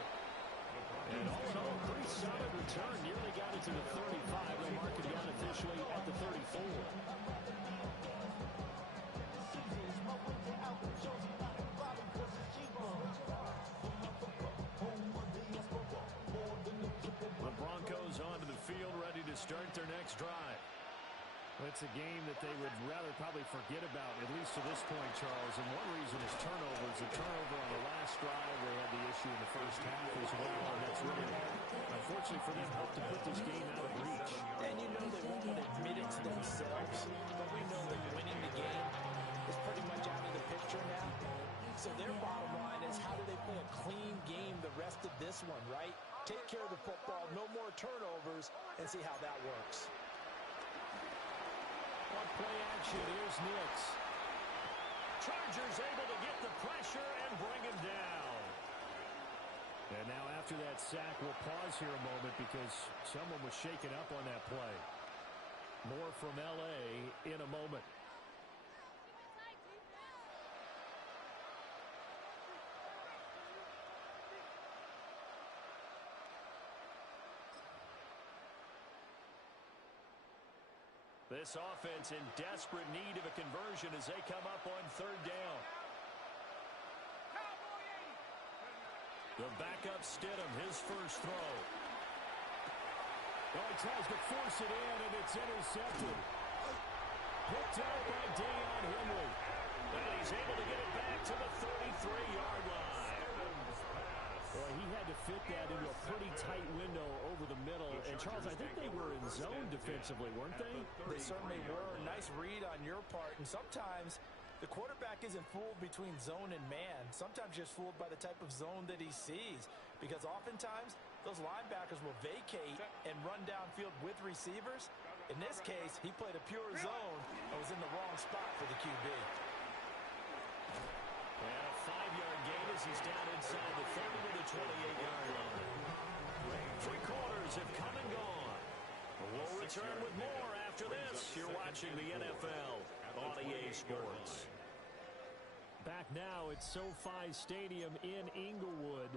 And all in all, pretty solid return. Nearly got it to the 35. They'll mark it down officially at the 34. The Broncos onto the field, ready to start their next drive. It's a game that they would rather probably forget about, at least to this point, Charles. And one reason is turnovers. A turnover on the last drive. They had the issue in the first half as well. And that's really, unfortunately for them, helped to put this game out of reach. And you know they won't admit it to themselves, but we know that winning the game is pretty much out of the picture now. So their bottom line is, how do they play a clean game the rest of this one, right? Take care of the football, no more turnovers, and see how that works. On play action, here's Nix. Chargers able to get the pressure and bring him down. And now after that sack, we'll pause here a moment because someone was shaken up on that play. More from L.A. in a moment. This offense in desperate need of a conversion as they come up on third down. The backup Stidham, his first throw. Oh, he tries to force it in, and it's intercepted. Picked out by Deion Henry. And he's able to get it back to the 33-yard line. Well, he had to fit that into a pretty tight window over the middle. And, Charles, I think they were in zone defensively, weren't they? They certainly were. Nice read on your part. And sometimes the quarterback isn't fooled between zone and man. Sometimes just fooled by the type of zone that he sees. Because oftentimes, those linebackers will vacate and run downfield with receivers. In this case, he played a pure zone and was in the wrong spot for the QB. And a 5-yard gain as he's down inside the 30 to the 28-yard line. 3 quarters have come and gone. We'll return with more after this. You're watching the NFL on EA Sports. Back now at SoFi Stadium in Inglewood.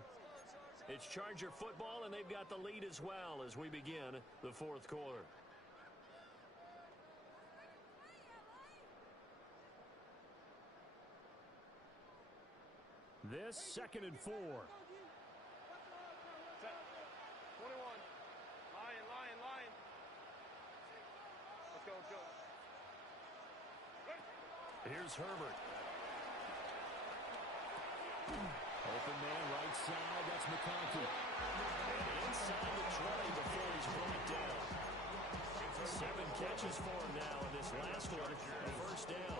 It's Charger football, and they've got the lead as well as we begin the fourth quarter. This 2nd and 4. Set. 21. Lion. Let's go. Here's Herbert. Open man, right side. That's McConkey. And inside the 20 before he's brought down. 7 catches for him now in this last one. A first down.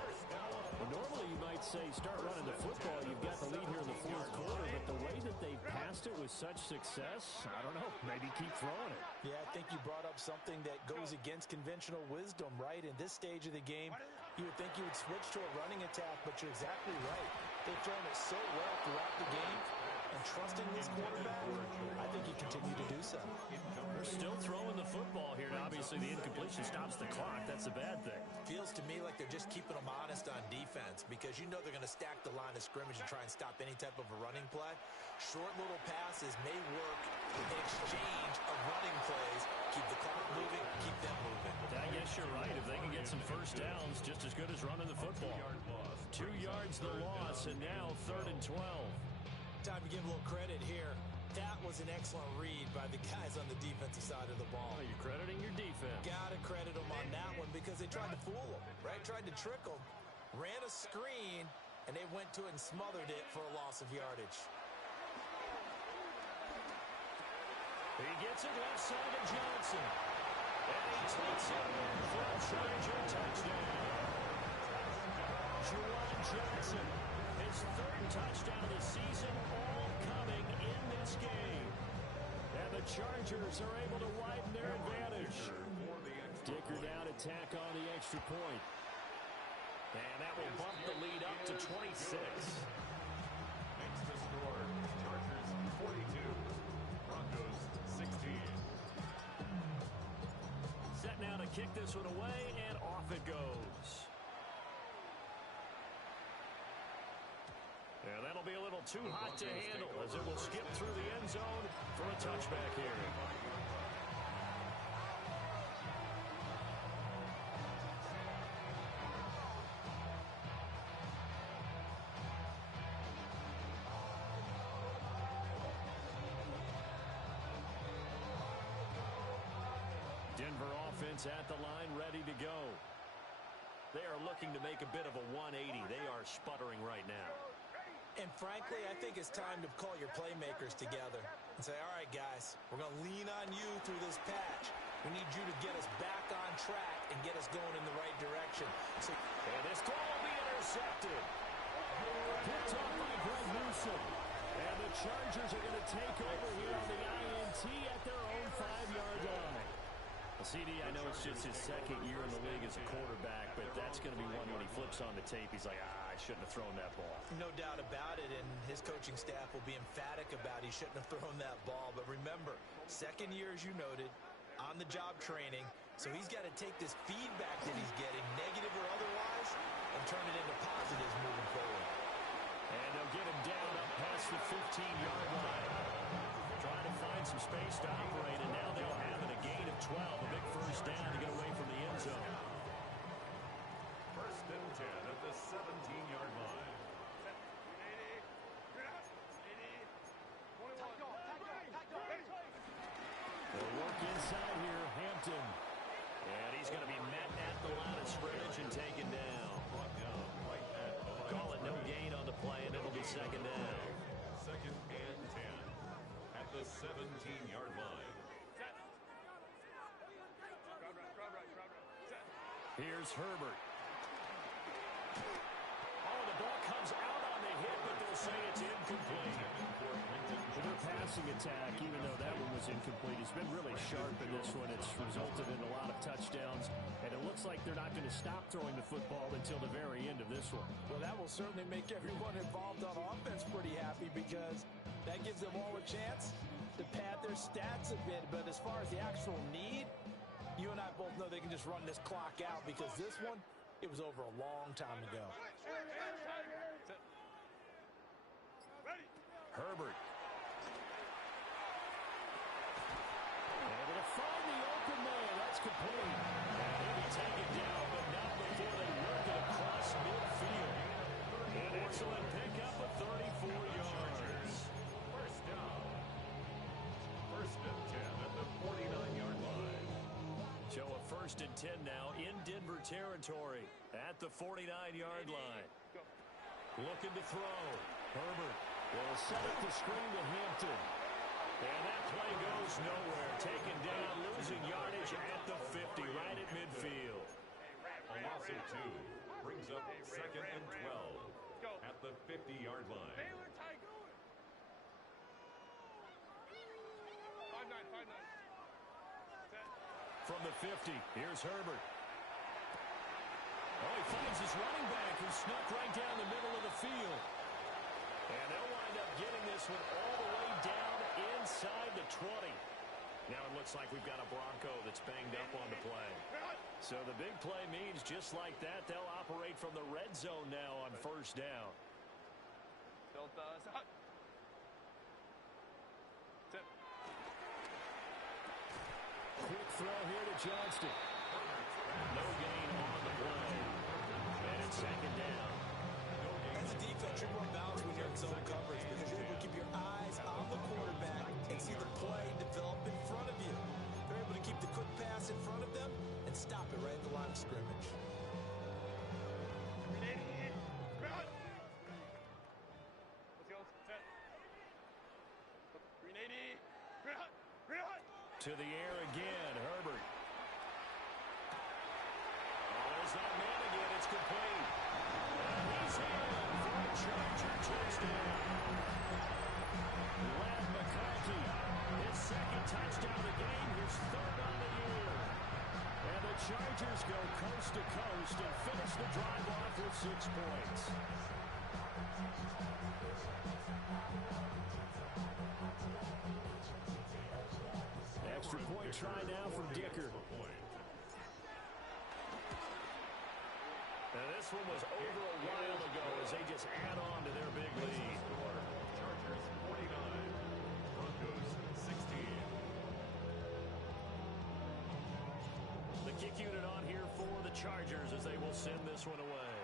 Well, normally you might say start running the football. You've got the lead here in the fourth quarter, but the way that they've passed it with such success, I don't know, maybe keep throwing it. Yeah, I think you brought up something that goes against conventional wisdom, right? In this stage of the game, you would think you would switch to a running attack, but you're exactly right. They've thrown it so well throughout the game, and trusting this quarterback, I think you continue to do so. They're still throwing the football here, and obviously the incompletion stops the clock. That's a bad thing. Feels to me like they're just keeping them honest on defense because you know they're going to stack the line of scrimmage and try and stop any type of a running play. Short little passes may work in exchange of running plays. Keep the clock moving, keep them moving. I guess you're right. If they can get some first downs, just as good as running the football. 2 yards the loss, and now 3rd and 12. Time to give a little credit here. That was an excellent read by the guys on the defensive side of the ball. Oh, you're crediting your defense. Gotta credit them on that one because they tried to fool them, right? Tried to trick them, ran a screen, and they went to it and smothered it for a loss of yardage. He gets it left side to Johnson. And he takes it for a Charger touchdown. Juwan Johnson, his third touchdown of the season, all coming in this game. And the Chargers are able to widen their advantage. Dicker down attack on the extra point. And that will bump the lead up to 26. Makes the score Chargers 42, Broncos 16. Set now to kick this one away, and off it goes. And that'll be a little too hot to handle as it will skip through the end zone for a touchback here. Denver offense at the line, ready to go. They are looking to make a bit of a 180. They are sputtering right now. And frankly, I think it's time to call your playmakers together and say, all right, guys, we're going to lean on you through this patch. We need you to get us back on track and get us going in the right direction. And this throw will be intercepted. Picked off by Greg Newsom. And the Chargers are going to take over here on the INT at their own 5-yard line. CD, I know it's just his second year in the league as a quarterback, but that's going to be one when he flips on the tape. He's like, I shouldn't have thrown that ball. No doubt about it, and his coaching staff will be emphatic about he shouldn't have thrown that ball. But remember, second year, as you noted, on-the-job training, so he's got to take this feedback that he's getting, negative or otherwise, and turn it into positives moving forward. And they'll get him down up past the 15-yard line. Trying to find some space to operate, and now they'll have it, a gain of 12, a big first down to get away from the end zone. First and 10 at the 17-yard line. They'll work inside here, Hampton. And he's going to be met at the line of scrimmage and taken down. Call it no gain on the play, and it'll be second down. Second and 10 at the 17-yard line. Here's Herbert. Oh, the ball comes out on the hit, but they'll say it's incomplete. Their passing attack, even though that one was incomplete, has been really sharp in this one. It's resulted in a lot of touchdowns, and it looks like they're not going to stop throwing the football until the very end of this one. Well, that will certainly make everyone involved on offense pretty happy because that gives them all a chance to pad their stats a bit. But as far as the actual need, you and I both know they can just run this clock out because this one, it was over a long time ago. Herbert. Able to find the open man. That's complete. And he'll be taken down, but not before they work it across midfield. An excellent pickup of 34 yards. First down. First and 10 at the 49-yard line. So a first and 10 now in Denver territory at the 49-yard line. Looking to throw. Herbert will set up the screen to Hampton. And that play goes nowhere. Taken down, losing yardage at the 50, right at midfield. A loss of 2 brings up second and 12 at the 50-yard line. From the 50, here's Herbert. Oh, he finds his running back who snuck right down the middle of the field. And they'll wind up getting this one all the way down inside the 20. Now it looks like we've got a Bronco that's banged up on the play. So the big play means just like that, they'll operate from the red zone now on first down. Quick throw here to Johnston. No gain on the play. And it's second down. As a defense, you're more balanced when you're in zone coverage because you're able to keep your eyes on the quarterback and see the play develop in front of you. They're able to keep the quick pass in front of them and stop it right at the line of scrimmage. To the air again, Herbert. Oh, there's not man again. It's complete. is in for a Charger touchdown. Lad McConkey, his second touchdown of the game, his third on the year. And the Chargers go coast to coast and finish the drive off with 6 points. Extra point try now from Dicker. And this one was over a while ago as they just add on to their big lead. Chargers 49, Broncos 16. The kick unit on here for the Chargers as they will send this one away.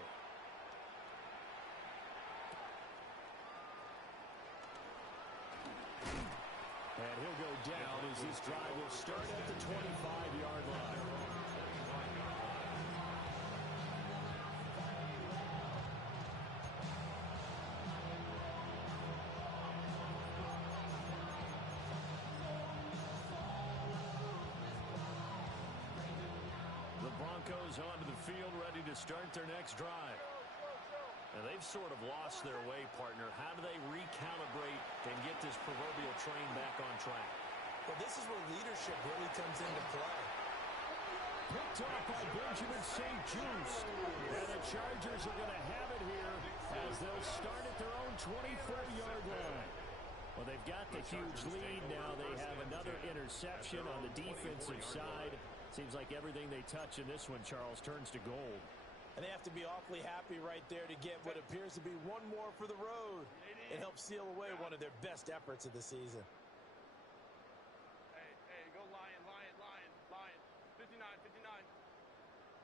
And he'll go down as this drive will start at the 25-yard line. The Broncos onto the field ready to start their next drive. And they've sort of lost their way, partner. How do they recalibrate and get this proverbial train back on track? Well, this is where leadership really comes into play. Picked off by Benjamin St. Just. And the Chargers are going to have it here as they'll start at their own 24-yard line. Well, they've got the huge lead. Now they have another interception on the defensive side. Seems like everything they touch in this one, Charles, turns to gold. And they have to be awfully happy right there to get what appears to be one more for the road. It helps seal away one of their best efforts of the season. Hey, go Lion. 59.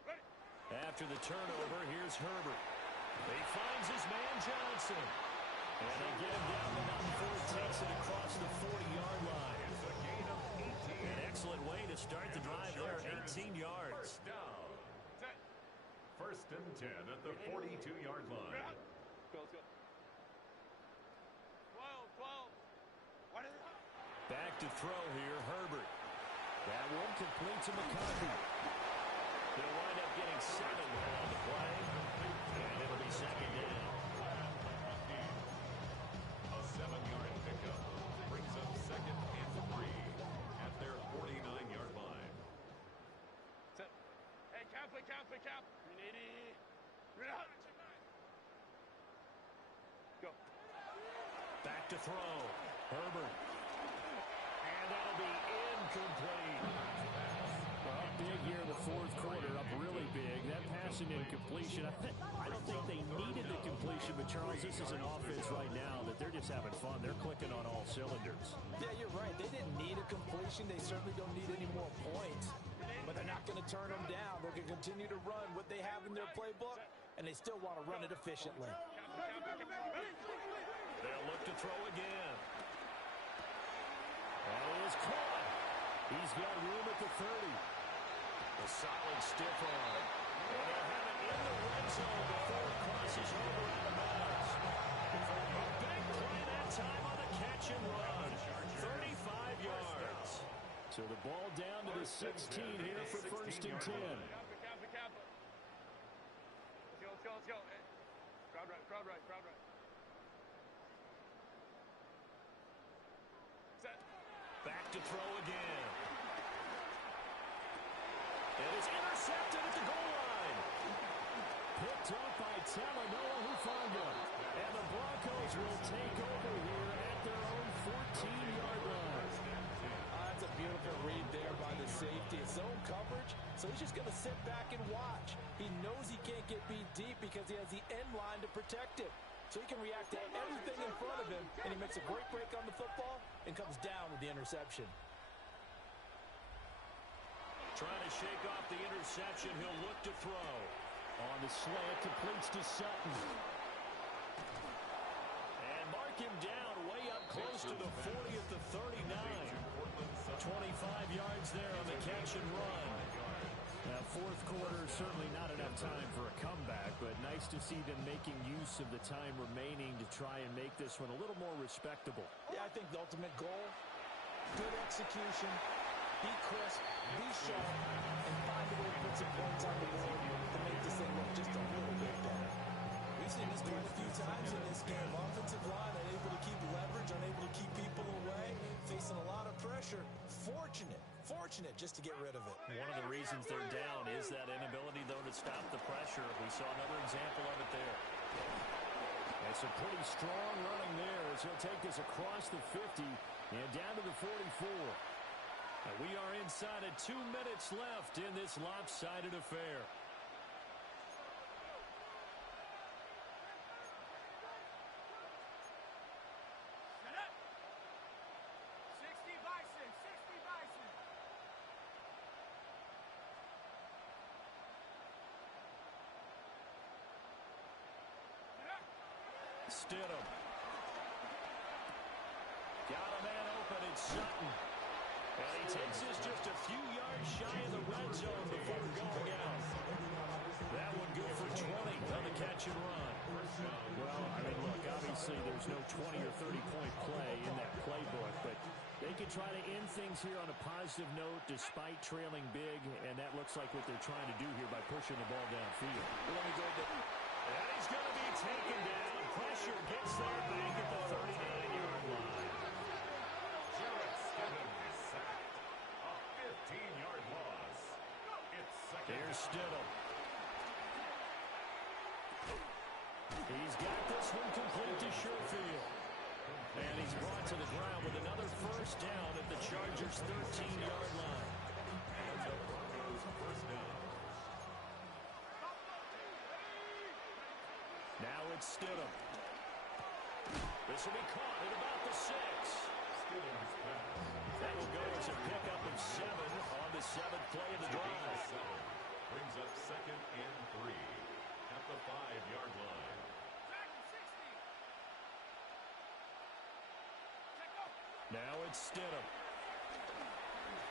Ready? After the turnover, here's Herbert. He finds his man Johnson. And they get him down the number 4, takes it across the 40-yard line. It's a gain of 18. An excellent way to start the drive there, 18 yards. First down. Set. First and 10 at the 42-yard line. Let's go. 12. What is it? Back to throw here, Herbert. That one complete to McConkey. They'll wind up getting 7 on the play. And it'll be second down. A 7-yard pickup brings up second and 3 at their 49-yard line. Set. Hey, cap. Go. Back to throw. Herbert. And that'll be incomplete. Up big here in the fourth quarter. Up really big. That passing incompletion. I don't think they needed the completion, but Charles, this is an offense right now that they're just having fun. They're clicking on all cylinders. Yeah, you're right. They didn't need a completion. They certainly don't need any more points. But they're not going to turn them down. They're going to continue to run what they have in their playbook, and they still want to run it efficiently. They'll look to throw again. And it is caught. He's got room at the 30. A solid stiff arm. And they'll have it in the red zone before it crosses over out of bounds. A big play that time on the catch and run. 35 yards. So the ball down to the 16 here for first and 10. Cap. Let's go. Hey. Crowd right. Set. Back to throw again. It is intercepted at the goal line. Picked up by Talanoa Hufanga. And the Broncos will take over here at their own 14-yard line. That's a beautiful read there by the safety. Zone coverage, so he's just going to sit back and watch. He knows he can't get beat deep because he has the end line to protect it. So he can react to everything in front of him, and he makes a great break on the football and comes down with the interception. Trying to shake off the interception. He'll look to throw. On the slant, completes to Sutton. And mark him down way up close to the 40 at the 39. 25 yards there on the catch and run. Now, fourth quarter, certainly not enough time for a comeback, but nice to see them making use of the time remaining to try and make this one a little more respectable. Yeah, I think the ultimate goal, good execution, be crisp, be sharp, and find a way to put some points on the board to make this thing look just a little bit better. We We've seen this quite a few times in this game. Offensive line unable to keep leverage, unable to keep people away, facing a lot of pressure. Fortunate just to get rid of it. One of the reasons they're down is that inability, though, to stop the pressure. We saw another example of it there. That's a pretty strong running there as he'll take this across the 50 and down to the 44. And we are inside of 2 minutes left in this lopsided affair. Stidham. Got a man open, it's Sutton. And he takes this just a few yards shy of the red zone before going out. That one good for 20 on the catch and run. Well, I mean, look, obviously there's no 20 or 30-point play in that playbook, but they can try to end things here on a positive note despite trailing big, and that looks like what they're trying to do here by pushing the ball downfield. And he's going to be taken down. Pressure gets there back at the 39-yard line. Jarrett Stidham is sacked. A 15-yard loss. It's second. Here's Stidham. He's got this one complete to Sherfield. And he's brought to the ground with another first down at the Chargers' 13-yard line. And the Broncos first down. Now it's Stidham. This will be caught at about the 6. Stidham's pass. That will go as a pickup of 7 on the 7th play of the drive. Brings up second and 3 at the 5-yard line. Now it's Stidham.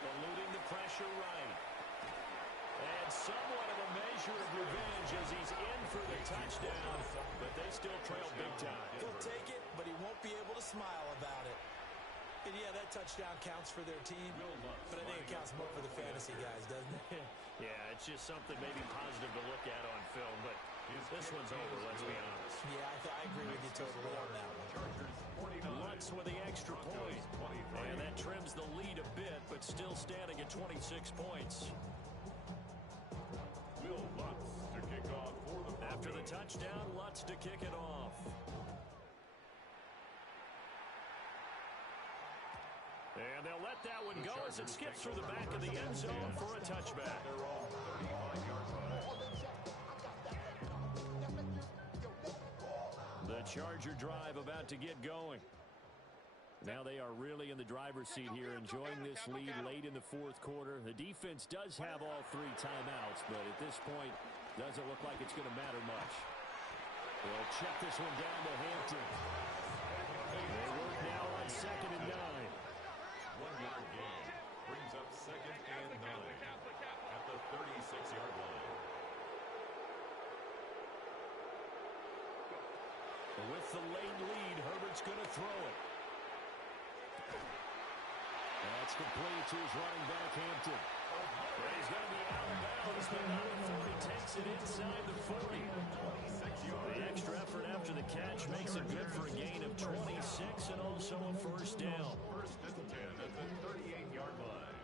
Eluding the pressure right. And somewhat of a measure of revenge as he's in for the touchdown, but they still trail big time. He'll take it, but he won't be able to smile about it. And yeah, that touchdown counts for their team, but I think it counts more for the fantasy guys, doesn't it? Yeah, it's just something maybe positive to look at on film, but this one's over, let's be honest. Yeah, I agree with you totally on that one. Lutz with the extra point, and that trims the lead a bit, but still standing at 26 points. Will Lutz to kick off for the Broncos. After the touchdown, Lutz to kick it off. And they'll let that one go as it skips through the back of the end zone for a touchback. They're on 35-yard line. The Charger drive about to get going. Now they are really in the driver's seat here, enjoying this lead late in the 4th quarter. The defense does have all 3 timeouts, but at this point, doesn't look like it's going to matter much. They'll check this one down to Hampton. They work now on 2nd and 9. 1-yard gain brings up second and 9 at the 36-yard line. With the late lead, Herbert's going to throw it. That's complete to his running back, Hampton. He's going to be out of bounds, but not before he takes it inside the 40. The extra effort after the catch makes it good for a gain of 26 and also a first down. First and 10 at the 38-yard line.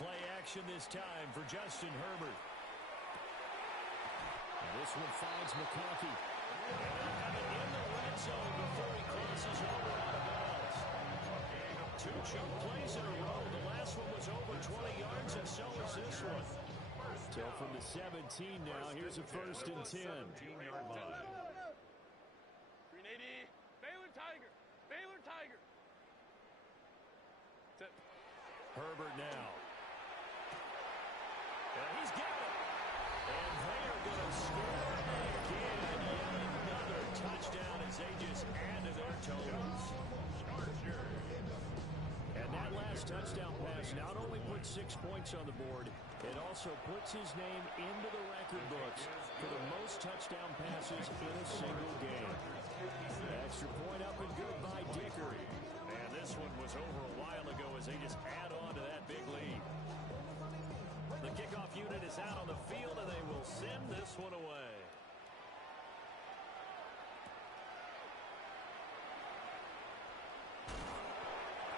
Play action this time for Justin Herbert. And this one finds McConkey. In the red zone before he crosses over out of bounds. 2 choke plays in a row. The last one was over 20 yards, and so is this one. So from the 17 now, here's a first and 10. 17-yard line. Green 80. Baylor Tiger. Baylor Tiger. Herbert now. And he's got it. And they are going to score again. Yet another touchdown as they just add to their totals. And that last touchdown pass not only puts 6 points on the board, it also puts his name into the record books for the most touchdown passes in a single game. Extra point up and good by Dicker. And this one was over a while ago as they just add on to that big lead. The kickoff unit is out on the field, and they will send this one away.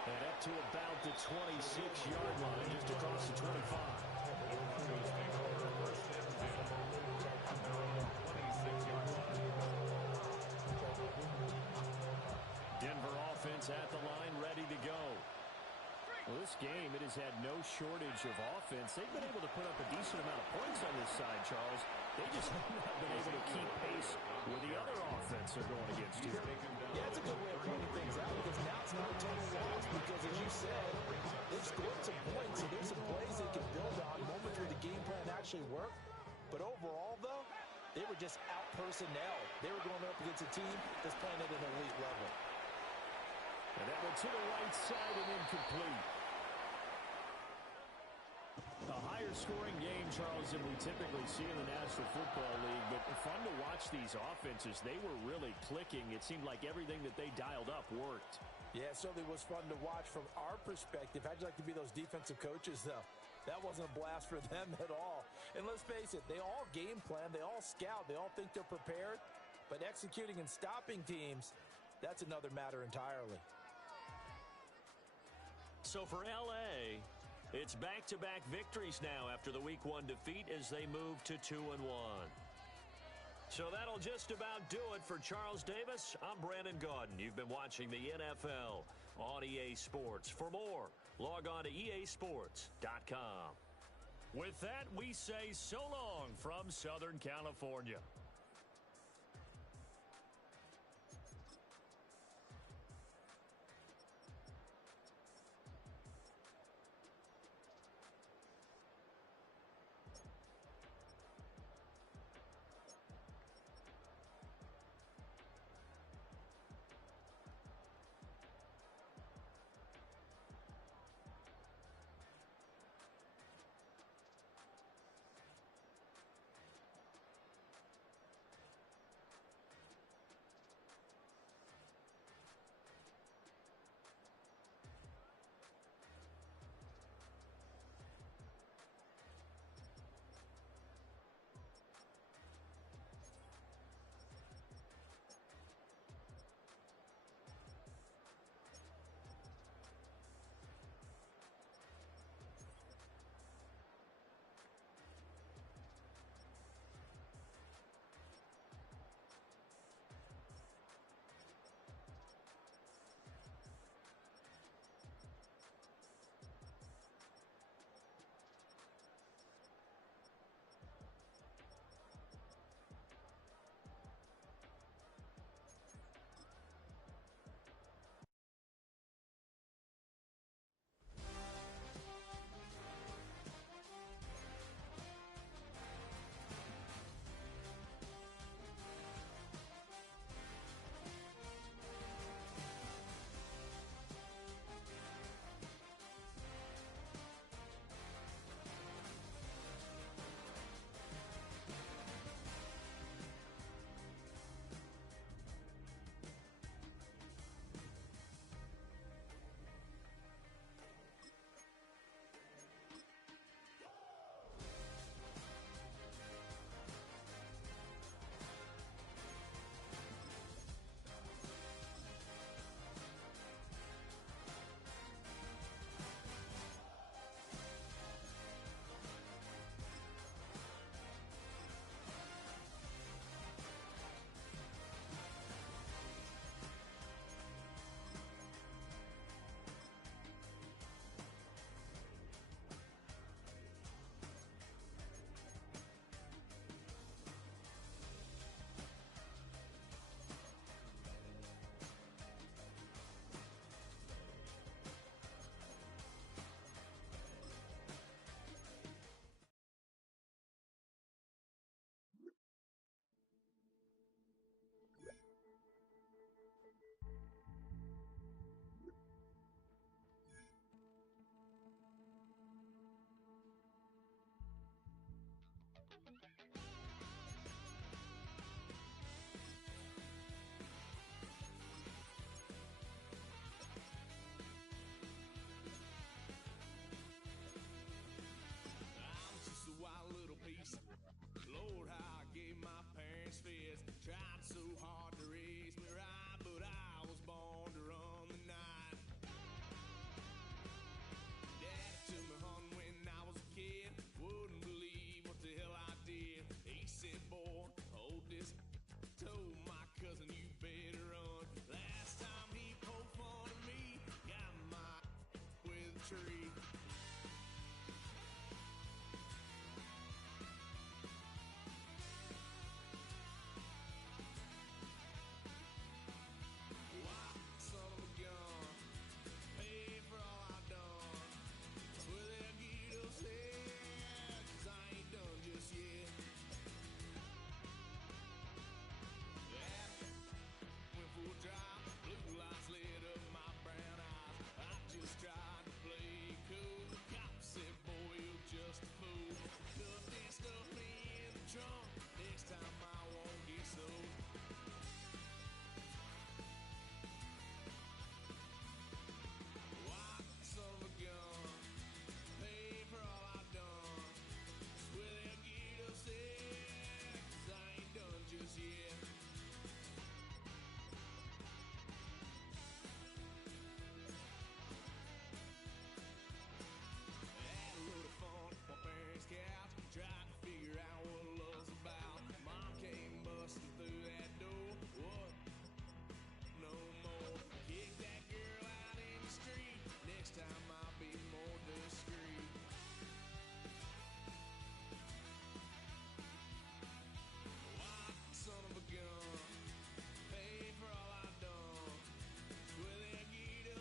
And up to about the 26-yard line, just across the 25. Denver offense at the line, ready to go. Well, this game, it has had no shortage of offense. They've been able to put up a decent amount of points on this side, Charles. They just have not been able to keep pace with the other offense they're going against here. Yeah, it's a good way of pointing things out because now it's not a total loss because, as you said, they've scored some points, so there's some plays they can build on, moments where the game plan actually worked. But overall, though, they were just out-personnel. They were going up against a team that's playing at an elite level. And that one to the right side and incomplete. A higher-scoring game, Charles, than we typically see in the National Football League. But fun to watch these offenses. They were really clicking. It seemed like everything that they dialed up worked. Yeah, it certainly was fun to watch from our perspective. How'd you like to be those defensive coaches, though? That wasn't a blast for them at all. And let's face it, they all game plan, they all scout, they all think they're prepared. But executing and stopping teams, that's another matter entirely. So for L.A., it's back-to-back victories now after the Week 1 defeat as they move to 2-1. So that'll just about do it for Charles Davis. I'm Brandon Gaudin. You've been watching the NFL on EA Sports. For more, log on to easports.com. With that, we say so long from Southern California.